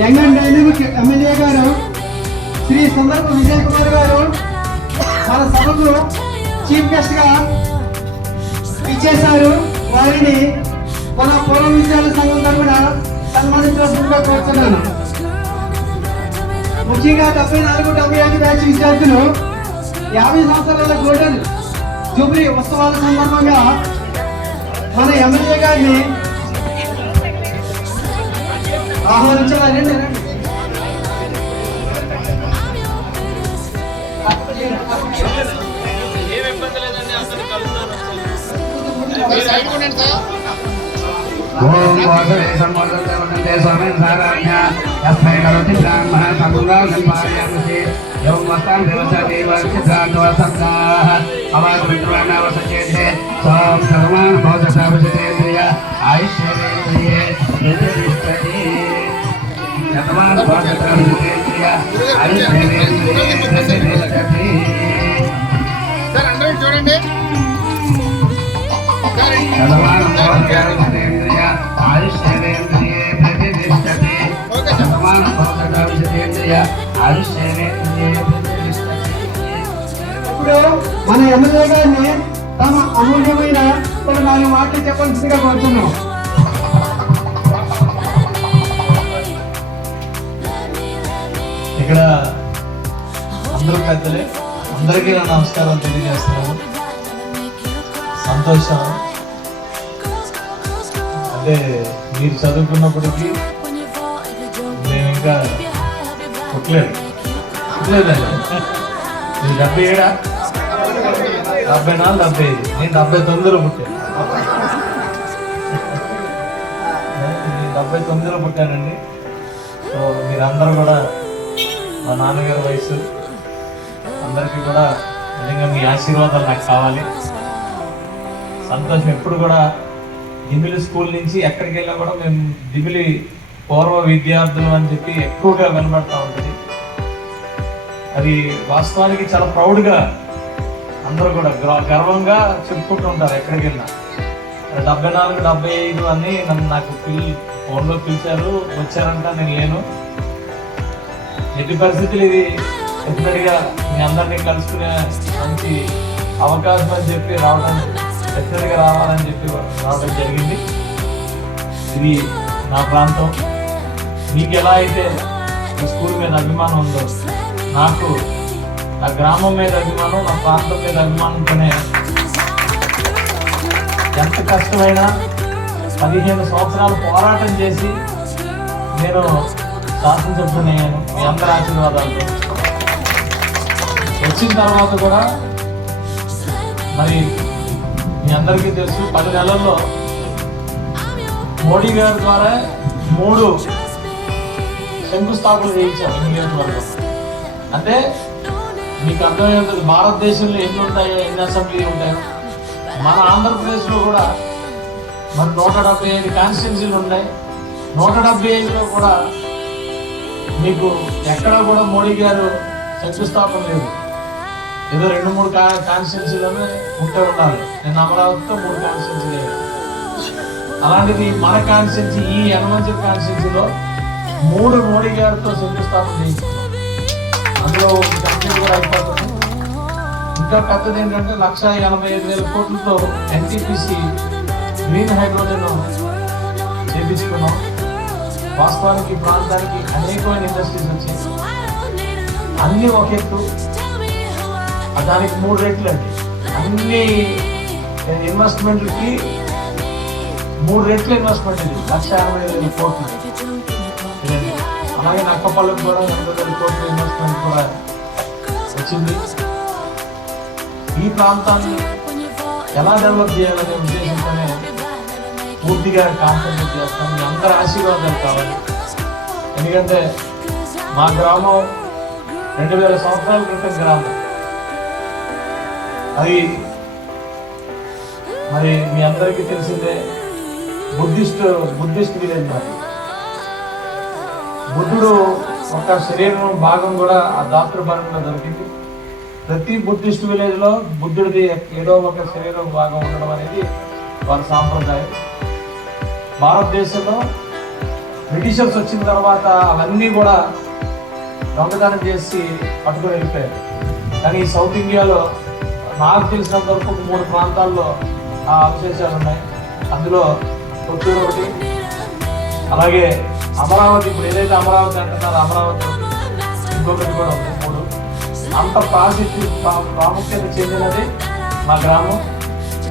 young and dynamic MLA గారు శ్రీ సుందరపు విజయ్ కుమార్ గారు మన సభకు చీఫ్ గెస్ట్ గా ఇచ్చేశారు. వారిని మన పూర్వ విద్యాలయ సంఘం తరఫున సన్మానించవలసిందిగా కోరుతున్నాను. ముఖ్యంగా 74, 75 బ్యాచ్ విద్యార్థులు 50 సంవత్సరాల గోల్డెన్ జూబ్లీ ఉత్సవాల సందర్భంగా మన ఎమ్మెల్యే గారిని ఆహ్వానించాలండి. ఓం వాసవే సంబోధతే స్వామిన్ సారాజ్ఞ యస్మై కరోతి బ్రాహ్మణ సంగుణాం సంపాదయామి యోం వస్తాం దేవతాది వర్షితాంతవసంతాః అవాగమిత్రాణవసచేతే సోం సర్వాన్ భోజసావజతేంద్రియ ఆయుష్యేంద్రియే ప్రతిష్టతి యతమాన్ భోజసావజతేంద్రియ ఆయుష్యేంద్రియే ప్రతిష్టతి. సార్ అందరూ చూడండి. యతమాన్ భోజసావజతేంద్రియ ఆయుష్యేంద్రియే ప్రతిష్టతి. యతమాన్ భోజసావజతేంద్రియ ఆయుష్యేంద్రియే ప్రతిష్టతి. ఇప్పుడు మన ఎమ్మెల్యే గారిని తమ అమూల్యమైన కొన్ని 4 మాటలు చెప్పాల్సిందిగా కోరుతున్నాం. ఇక్కడ అందరూ పెద్దలే, అందరికీ నా నమస్కారం తెలియజేస్తున్నాను. సంతోషం అంటే మీరు చదువుకున్నప్పటికీ మేము ఇంకా పుట్టలేదండి. మీరు 77, 74, 75, నేను 79లో పుట్టాను. నేను 79లో పుట్టానండి. సో మీరందరూ కూడా మా నాన్నగారి వయసు, అందరికీ కూడా నిజంగా మీ ఆశీర్వాదాలు నాకు కావాలి. సంతోషం. ఎప్పుడు కూడా దిమిలి స్కూల్ నుంచి ఎక్కడికి వెళ్ళినా కూడా మేము దిమిలి పూర్వ విద్యార్థులు అని చెప్పి ఎక్కువగా వినబడతా ఉంటుంది. అది వాస్తవానికి చాలా ప్రౌడ్గా అందరూ కూడా గర్వంగా చెప్పుకుంటూ ఉంటారు ఎక్కడికి వెళ్ళినా. 74, 75 అని నాకు ఫోన్లో పిలిచారు, వచ్చారంట. నేను లేను. ఎట్టి పరిస్థితులు ఇది డెఫినెట్గా మీ అందరినీ కలుసుకునే మంచి అవకాశం అని చెప్పి డెఫినెట్గా రావాలని చెప్పి రావడం జరిగింది. ఇది నా ప్రాంతం. మీకు ఎలా అయితే ఈ స్కూల్ మీద అభిమానం ఉందో, నాకు నా గ్రామం మీద అభిమానం, నా ప్రాంతం మీద అభిమానంతోనే ఎంత కష్టమైనా 15 సంవత్సరాలు పోరాటం చేసి నేను శాసనసభ్యునయ్యాను మీ అందరి ఆశీర్వాదాలతో. వచ్చిన తర్వాత కూడా మరి మీ అందరికీ తెలుసు 10 నెలల్లో మోడీ గారి ద్వారా 3 శంకుస్థాపనలు చేయించాం ఈ నియోజకవర్గం. అంటే మీకు అర్థమవుతుంది భారతదేశంలో ఎన్ని ఉంటాయో, ఎన్ని అసెంబ్లీలు ఉంటాయో. మన ఆంధ్రప్రదేశ్లో కూడా మరి 175 కాన్స్టిట్యున్సీలు ఉన్నాయి. 175లో కూడా మీకు ఎక్కడ కూడా మోడీ గారు శంకుస్థాపన లేదు. ఏదో 2-3 కాన్స్టిట్యున్సీలోనే ఉంటే ఉండాలి. నేను అమరావతితో 3 కాన్స్టిట్యున్సీలు. అలాంటిది మన కాన్స్టిట్యున్సీ, ఈ యనమంచిలి కాన్స్టిట్యున్సీలో 3 మోడీ గారితో శంకుస్థాపన చేయించారు. అందులో కంపెనీ కూడా అయిపోతుంది. ఇంకా పెద్దది ఏంటంటే 1,85,000 కోట్లతో NTPC గ్రీన్ హైడ్రోజన్ చేయించుకున్నాం. వాస్తవానికి ఈ ప్రాంతానికి అనేకమైన ఇండస్ట్రీస్ వచ్చాయి. అన్నీ ఒక ఎత్తు, దానికి 3 రెట్లు అండి. అన్ని ఇన్వెస్ట్మెంట్లకి 3 రెట్లు ఇన్వెస్ట్మెంట్ ఇది, 1,60,000 కోట్లు. ఇదండి. అలాగే నక్కపల్లికి కూడా 2,000 కోట్ల ఇన్వెస్ట్మెంట్ కూడా వచ్చింది. ఈ ప్రాంతాన్ని ఎలా డెవలప్ చేయాలనే ఉద్దేశంతోనే పూర్తిగా కాన్సన్ట్రేట్ చేస్తాం. మీ అందరి ఆశీర్వాదాలు కావాలి. ఎందుకంటే మా గ్రామం 2000 సంవత్సరాల క్రితం గ్రామం. అది మరి మీ అందరికీ తెలిసిందే, బుద్ధిస్ట్ విలేజ్ మరి. బుద్ధుడు ఒక శరీరం భాగం కూడా ఆ దాతృభరణలో దొరికింది. ప్రతి బుద్ధిస్ట్ విలేజ్ లో బుద్ధుడిది ఏదో ఒక శరీరం భాగం ఉండడం అనేది వారి సాంప్రదాయం. భారతదేశంలో బ్రిటిషర్స్ వచ్చిన తర్వాత అవన్నీ కూడా దొంగతనం చేసి పట్టుకొని వెళ్ళిపోయారు. కానీ సౌత్ ఇండియాలో నాకు తెలిసినంత వరకు 3 ప్రాంతాల్లో ఆ అవశేషాలు ఉన్నాయి. అందులో కొత్తూరు ఒకటి, అలాగే అమరావతి, ఇప్పుడు ఏదైతే అమరావతి అంటున్నారో అమరావతి ఒకటి, ఇంకొకటి కూడా ఉంది. 3 అంత ప్రాముఖ్యత చెందినది మా గ్రామం.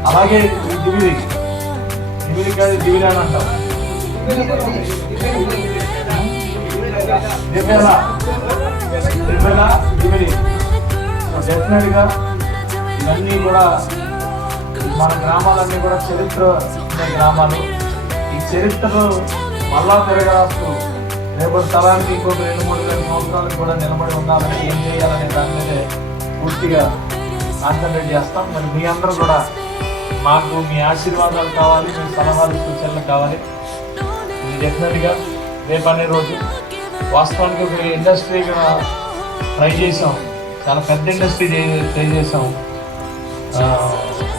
అలాగే దివిలి కాదు, దివిలి అని అంటాం. డెఫినెట్గా ఇవన్నీ కూడా మన గ్రామాలన్నీ కూడా చరిత్ర ఉండే గ్రామాలు. ఈ చరిత్రను మళ్ళా తిరగరాస్తూ రేపటి తరానికి ఇంకొక 2-3 సంవత్సరాలకు కూడా నిలబడి ఉండాలని, ఏం చేయాలనే దాని మీదే పూర్తిగా కాన్సన్ట్రేట్ చేస్తాం. మరి మీ అందరూ కూడా మాకు మీ ఆశీర్వాదాలు కావాలి, మీ సలహాలు సూచనలు కావాలి. ఇది డెఫినెట్గా రేపు అనే రోజు వాస్తవానికి ఒక ఇండస్ట్రీగా ట్రై చేసాం. చాలా పెద్ద ఇండస్ట్రీ ట్రై చేసాం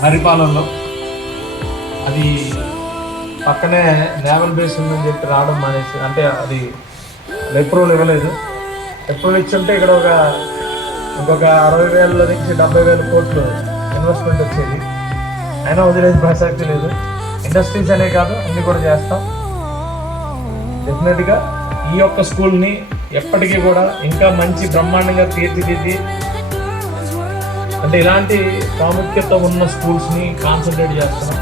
మరిపాలెంలో. అది పక్కనే నేవల్ బేస్ ఉందని చెప్పి రావడం మానేసి, అంటే అది అప్రూవల్ ఇవ్వలేదు. అప్రూవల్ ఇచ్చుంటే ఇక్కడ ఇంకొక 60,000 నుంచి 70,000 కోట్లు ఇన్వెస్ట్మెంట్ వచ్చేది. అయినా వదిలేదు, ప్రసక్తి లేదు. ఇండస్ట్రీస్ అనే కాదు, అన్నీ కూడా చేస్తాం. డెఫినెట్గా ఈ యొక్క స్కూల్ని ఎప్పటికీ కూడా ఇంకా మంచి బ్రహ్మాండంగా తీర్చిదిద్ది, అంటే ఇలాంటి ప్రాముఖ్యత ఉన్న స్కూల్స్ని కాన్సన్ట్రేట్ చేస్తున్నాం.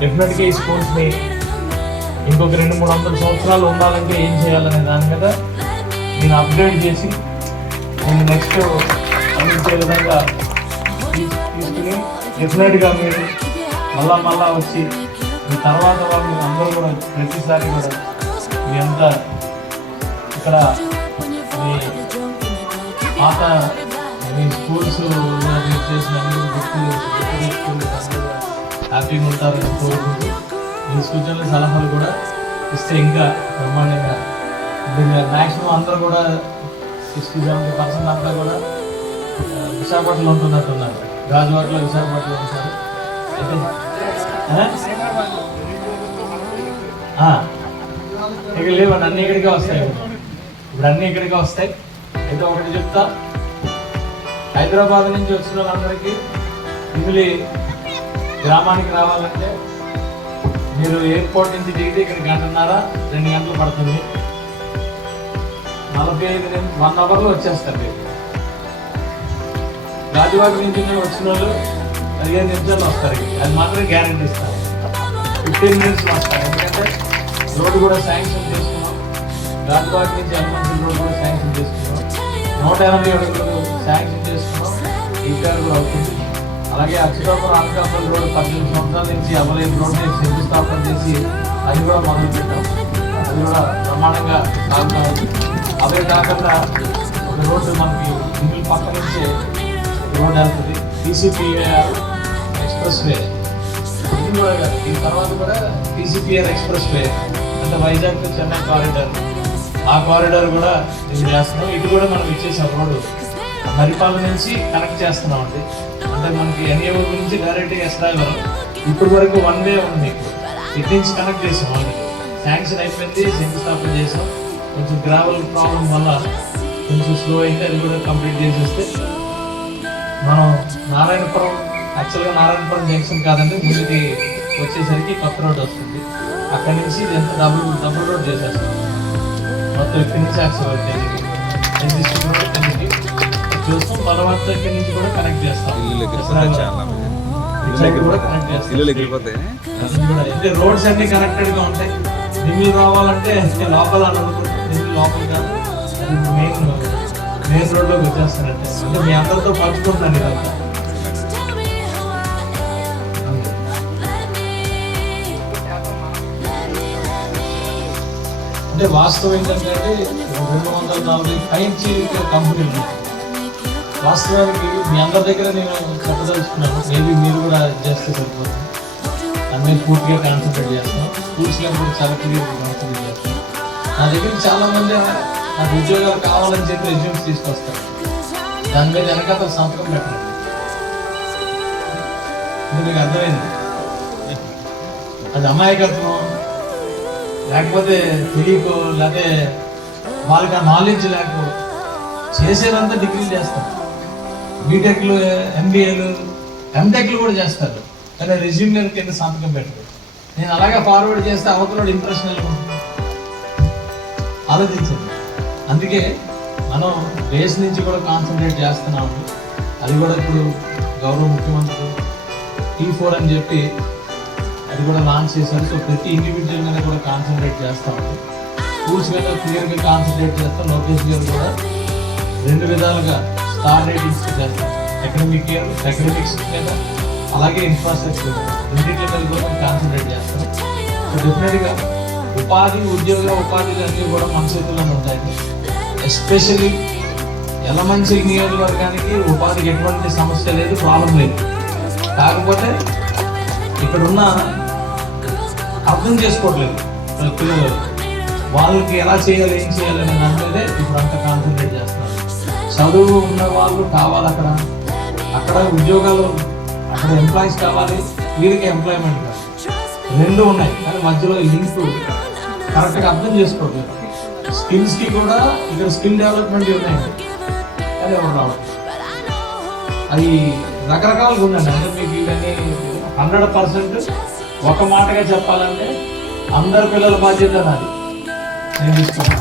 డెఫినెట్గా ఈ స్కూల్స్ని ఇంకొక 200-300 సంవత్సరాలు ఉండాలంటే ఏం చేయాలనే దాని మీద నేను అప్గ్రేడ్ చేసి నేను నెక్స్ట్ అందించే విధంగా తీసుకుని డెఫినెట్గా మీరు మళ్ళా వచ్చి మీ తర్వాత వాళ్ళు అందరూ కూడా ప్రతిసారి కూడా మీ అంతా ఇక్కడ మీ పాత మీ స్కూల్స్ చేసిన హ్యాపీగా ఉంటారని కోరుకుంటూ మీ సూచనలు సలహాలు కూడా ఇస్తే ఇంకా బ్రహ్మాండంగా మ్యాక్సిమం అందరూ కూడా 60-70% అంతా కూడా విశాఖపట్నంలో ఉంటున్నట్టున్నారు. గాజువాకలో విశాఖపట్నంలో ఉంటారు. ఇక్కడ లేవండి, అన్నీ ఇక్కడికే వస్తాయి. ఇప్పుడు అన్నీ ఇక్కడికే వస్తాయి. అయితే ఒకటి చెప్తా, హైదరాబాద్ నుంచి వచ్చిన వాళ్ళందరికీ మిగిలి గ్రామానికి రావాలంటే మీరు ఎయిర్పోర్ట్ నుంచి దిగితే ఇక్కడ 1.5-2 గంటలు పడుతుంది. 1 అవర్లో వచ్చేస్తారు మీరు. గాజువాక నుంచి వచ్చిన వాళ్ళు 15 నిమిషాలు వస్తారు. అది మాత్రం గ్యారెంటీ ఇస్తారు. 15 మినిట్స్లో వస్తారు. ఎందుకంటే రోడ్డు కూడా శాంక్షన్ చేసుకున్నాం. గాజువాక నుంచి ఎల్మంచి రోడ్డు కూడా శాంక్షన్ చేసుకున్నాం. 180 అడుగులు శాంక్షన్ చేసుకున్నాం. ఈ పేరు కూడా అవుతుంది. అలాగే అచ్యుతాపురం అనకాపల్లి రోడ్డు 18 సంవత్సరాల నుంచి అవ్వలేని రోడ్డు శంకుస్థాపన చేసి అది కూడా మొదలు పెట్టాం. అది కూడా బ్రహ్మాండంగా సాగుతా ఉంది. అవే కాకుండా ఒక రోడ్డు మనకి ఇంటి పక్క నుంచే రోడ్ వెళ్తుంది, TCPR ఎక్స్ప్రెస్ వే. ఇది కూడా ఈ తర్వాత కూడా TCPR ఎక్స్ప్రెస్ వే అంటే వైజాగ్ టు చెన్నై కారిడార్, ఆ కారిడార్ కూడా ఇది చేస్తున్నాం. ఇది కూడా మనం ఇచ్చేసాం. రోడ్డు మరిపాలెం నుంచి కనెక్ట్ చేస్తున్నాం అండి. అంటే మనకి NAO నుంచి డైరెక్ట్గా ఎస్రాగలం ఇప్పుడు వరకు 1 వే ఉంది. ఇటు నుంచి కనెక్ట్ చేసాం. ఆల్రెడీ శాంక్షన్ అయిపోయింది, శంకుస్థాపన చేసాం. కొంచెం గ్రావెల్ ప్రాబ్లం వల్ల కొంచెం స్లో అయితే అది కూడా కంప్లీట్ చేసేస్తే మనం నారాయణపురం, యాక్చువల్గా నారాయణపురం జంక్షన్ కాదండి, ముందుకి వచ్చేసరికి కొత్త రోడ్ వస్తుంది. అక్కడి నుంచి ఎంత డబుల్ రోడ్ చేసేస్తాం. మొత్తం ఇక్కడి నుంచి యాక్సిడెంట్ చూస్తాం. తర్వాత ఇక్కడి నుంచి కూడా కనెక్ట్ చేస్తాం. ఇల్లు ఎగిరిపోతాయి చాలా కూడా కనెక్ట్ చేస్తాం. ఇల్లు ఎగిరిపోతాయి. అంటే రోడ్స్ అన్ని కనెక్టెడ్ గా ఉంటాయి. దిమ్మిలు రావాలంటే లోపల దిమ్మిలు లోపల కాదు, మెయిన్ రోడ్లోకి వచ్చేస్తానంటే అంటే మీ అందరితో పంచుకుంటాను ఇదంతా. అంటే వాస్తవం ఏంటంటే 240 పైంచి కంపెనీలు ఉన్నాయి. వాస్తవానికి మీ అందరి దగ్గర నేను చెప్పదలుచుకున్నాను, మేబీ మీరు కూడా చేస్తే సరిపోతుంది. అన్నీ పూర్తిగా కాన్సన్ట్రేట్ చేస్తాం. స్కూల్స్లో కూడా చాలా క్లియర్గా కాన్సన్ట్రేట్ చేస్తాం. నా దగ్గర చాలామంది నాకు ఉద్యోగాలు కావాలని చెప్పి రెజ్యూమ్స్ తీసుకొస్తారు. దాని మీద వెనకాల సంతకం పెట్టండి. ఇది మీకు అర్థమైంది. అది అమాయకత్వం లేకపోతే తెలియకో, లేకపోతే వాళ్ళకి ఆ నాలెడ్జ్ లేకపో చేసేదంతా డిగ్రీలు చేస్తారు. బీటెక్లు, ఎంబీఏలు, ఎంటెక్లు కూడా చేస్తారు. కానీ రెజ్యూమ్ మీద కింద సంతకం పెట్టరు. నేను అలాగే ఫార్వర్డ్ చేస్తే అవతల ఇంప్రెషన్ వెళ్ళిపోతుంది. ఆలోచించండి. అందుకే మనం బేస్ నుంచి కూడా కాన్సన్ట్రేట్ చేస్తున్నాము. అది కూడా ఇప్పుడు గౌరవ ముఖ్యమంత్రి T4 అని చెప్పి అది కూడా లాంచ్ చేశారు. సో ప్రతి ఇండివిజువల్ మీద కూడా కాన్సన్ట్రేట్ చేస్తాము. స్కూల్స్ మీద క్లియర్గా కాన్సన్ట్రేట్ చేస్తాం. లోకేష్ గారు కూడా 2 విధాలుగా స్టార్ రేటింగ్స్ చేస్తాం. ఎకనామిక్స్ మీద అలాగే ఇన్ఫ్రాస్ట్రక్చర్ రెండింటి మీద కూడా కాన్సన్ట్రేట్ చేస్తాం. సో డెఫినెట్గా ఉపాధులు అన్నీ కూడా మన చేతుల్లోనే ఉంటాయి. ఎస్పెషల్లీ యలమంచి నియోజకవర్గానికి ఉపాధికి ఎటువంటి సమస్య లేదు, ప్రాబ్లం లేదు. కాకపోతే ఇక్కడ ఉన్న అర్థం చేసుకోవట్లేదు పిల్లలు. వాళ్ళకి ఎలా చేయాలి, ఏం చేయాలి అనే దాని మీదే ఇప్పుడు అంతా కాన్సన్ట్రేట్ చేస్తున్నారు. చదువు ఉన్న వాళ్ళు కావాలి, అక్కడ ఉద్యోగాలు, అక్కడ ఎంప్లాయీస్ కావాలి, వీరికి ఎంప్లాయ్మెంట్ కావాలి. 2 ఉన్నాయి. కానీ మధ్యలో లింక్ కరెక్ట్గా అర్థం చేసుకోవట్లేదు. స్కిల్స్కి కూడా ఇక్కడ స్కిల్ డెవలప్మెంట్ ఉన్నాయండి, కానీ ఎవరు రావాలి. అవి రకరకాలుగా ఉందండి. అంటే మీకు ఇవన్నీ 100% ఒక మాటగా చెప్పాలంటే అందరు పిల్లల బాధ్యత నాది. నేను తీసుకున్నాను.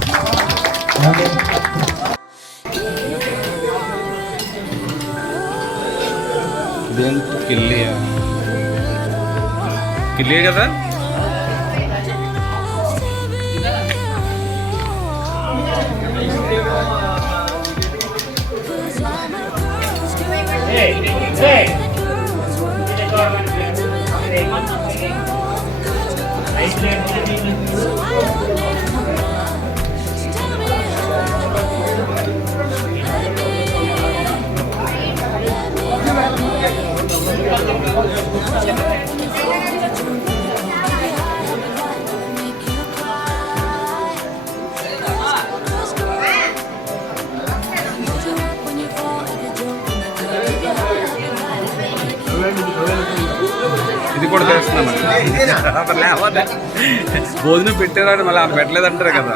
కిల్లే కదా. ఇది కూడా చేస్తున్నాను. భోజనం పెట్టారని మళ్ళీ ఆమె పెట్టలేదంటారు కదా.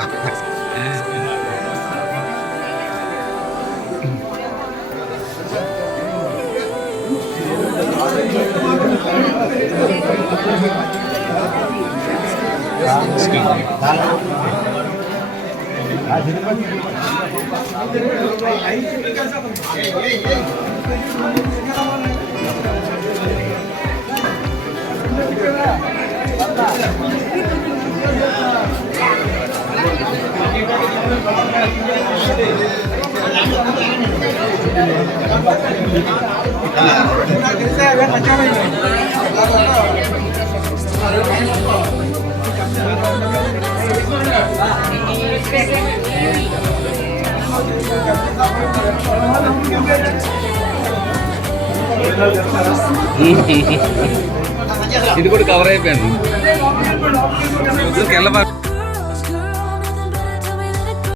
ఇది కూడా కవర్ అయిపోయాను. వెళ్ళబా.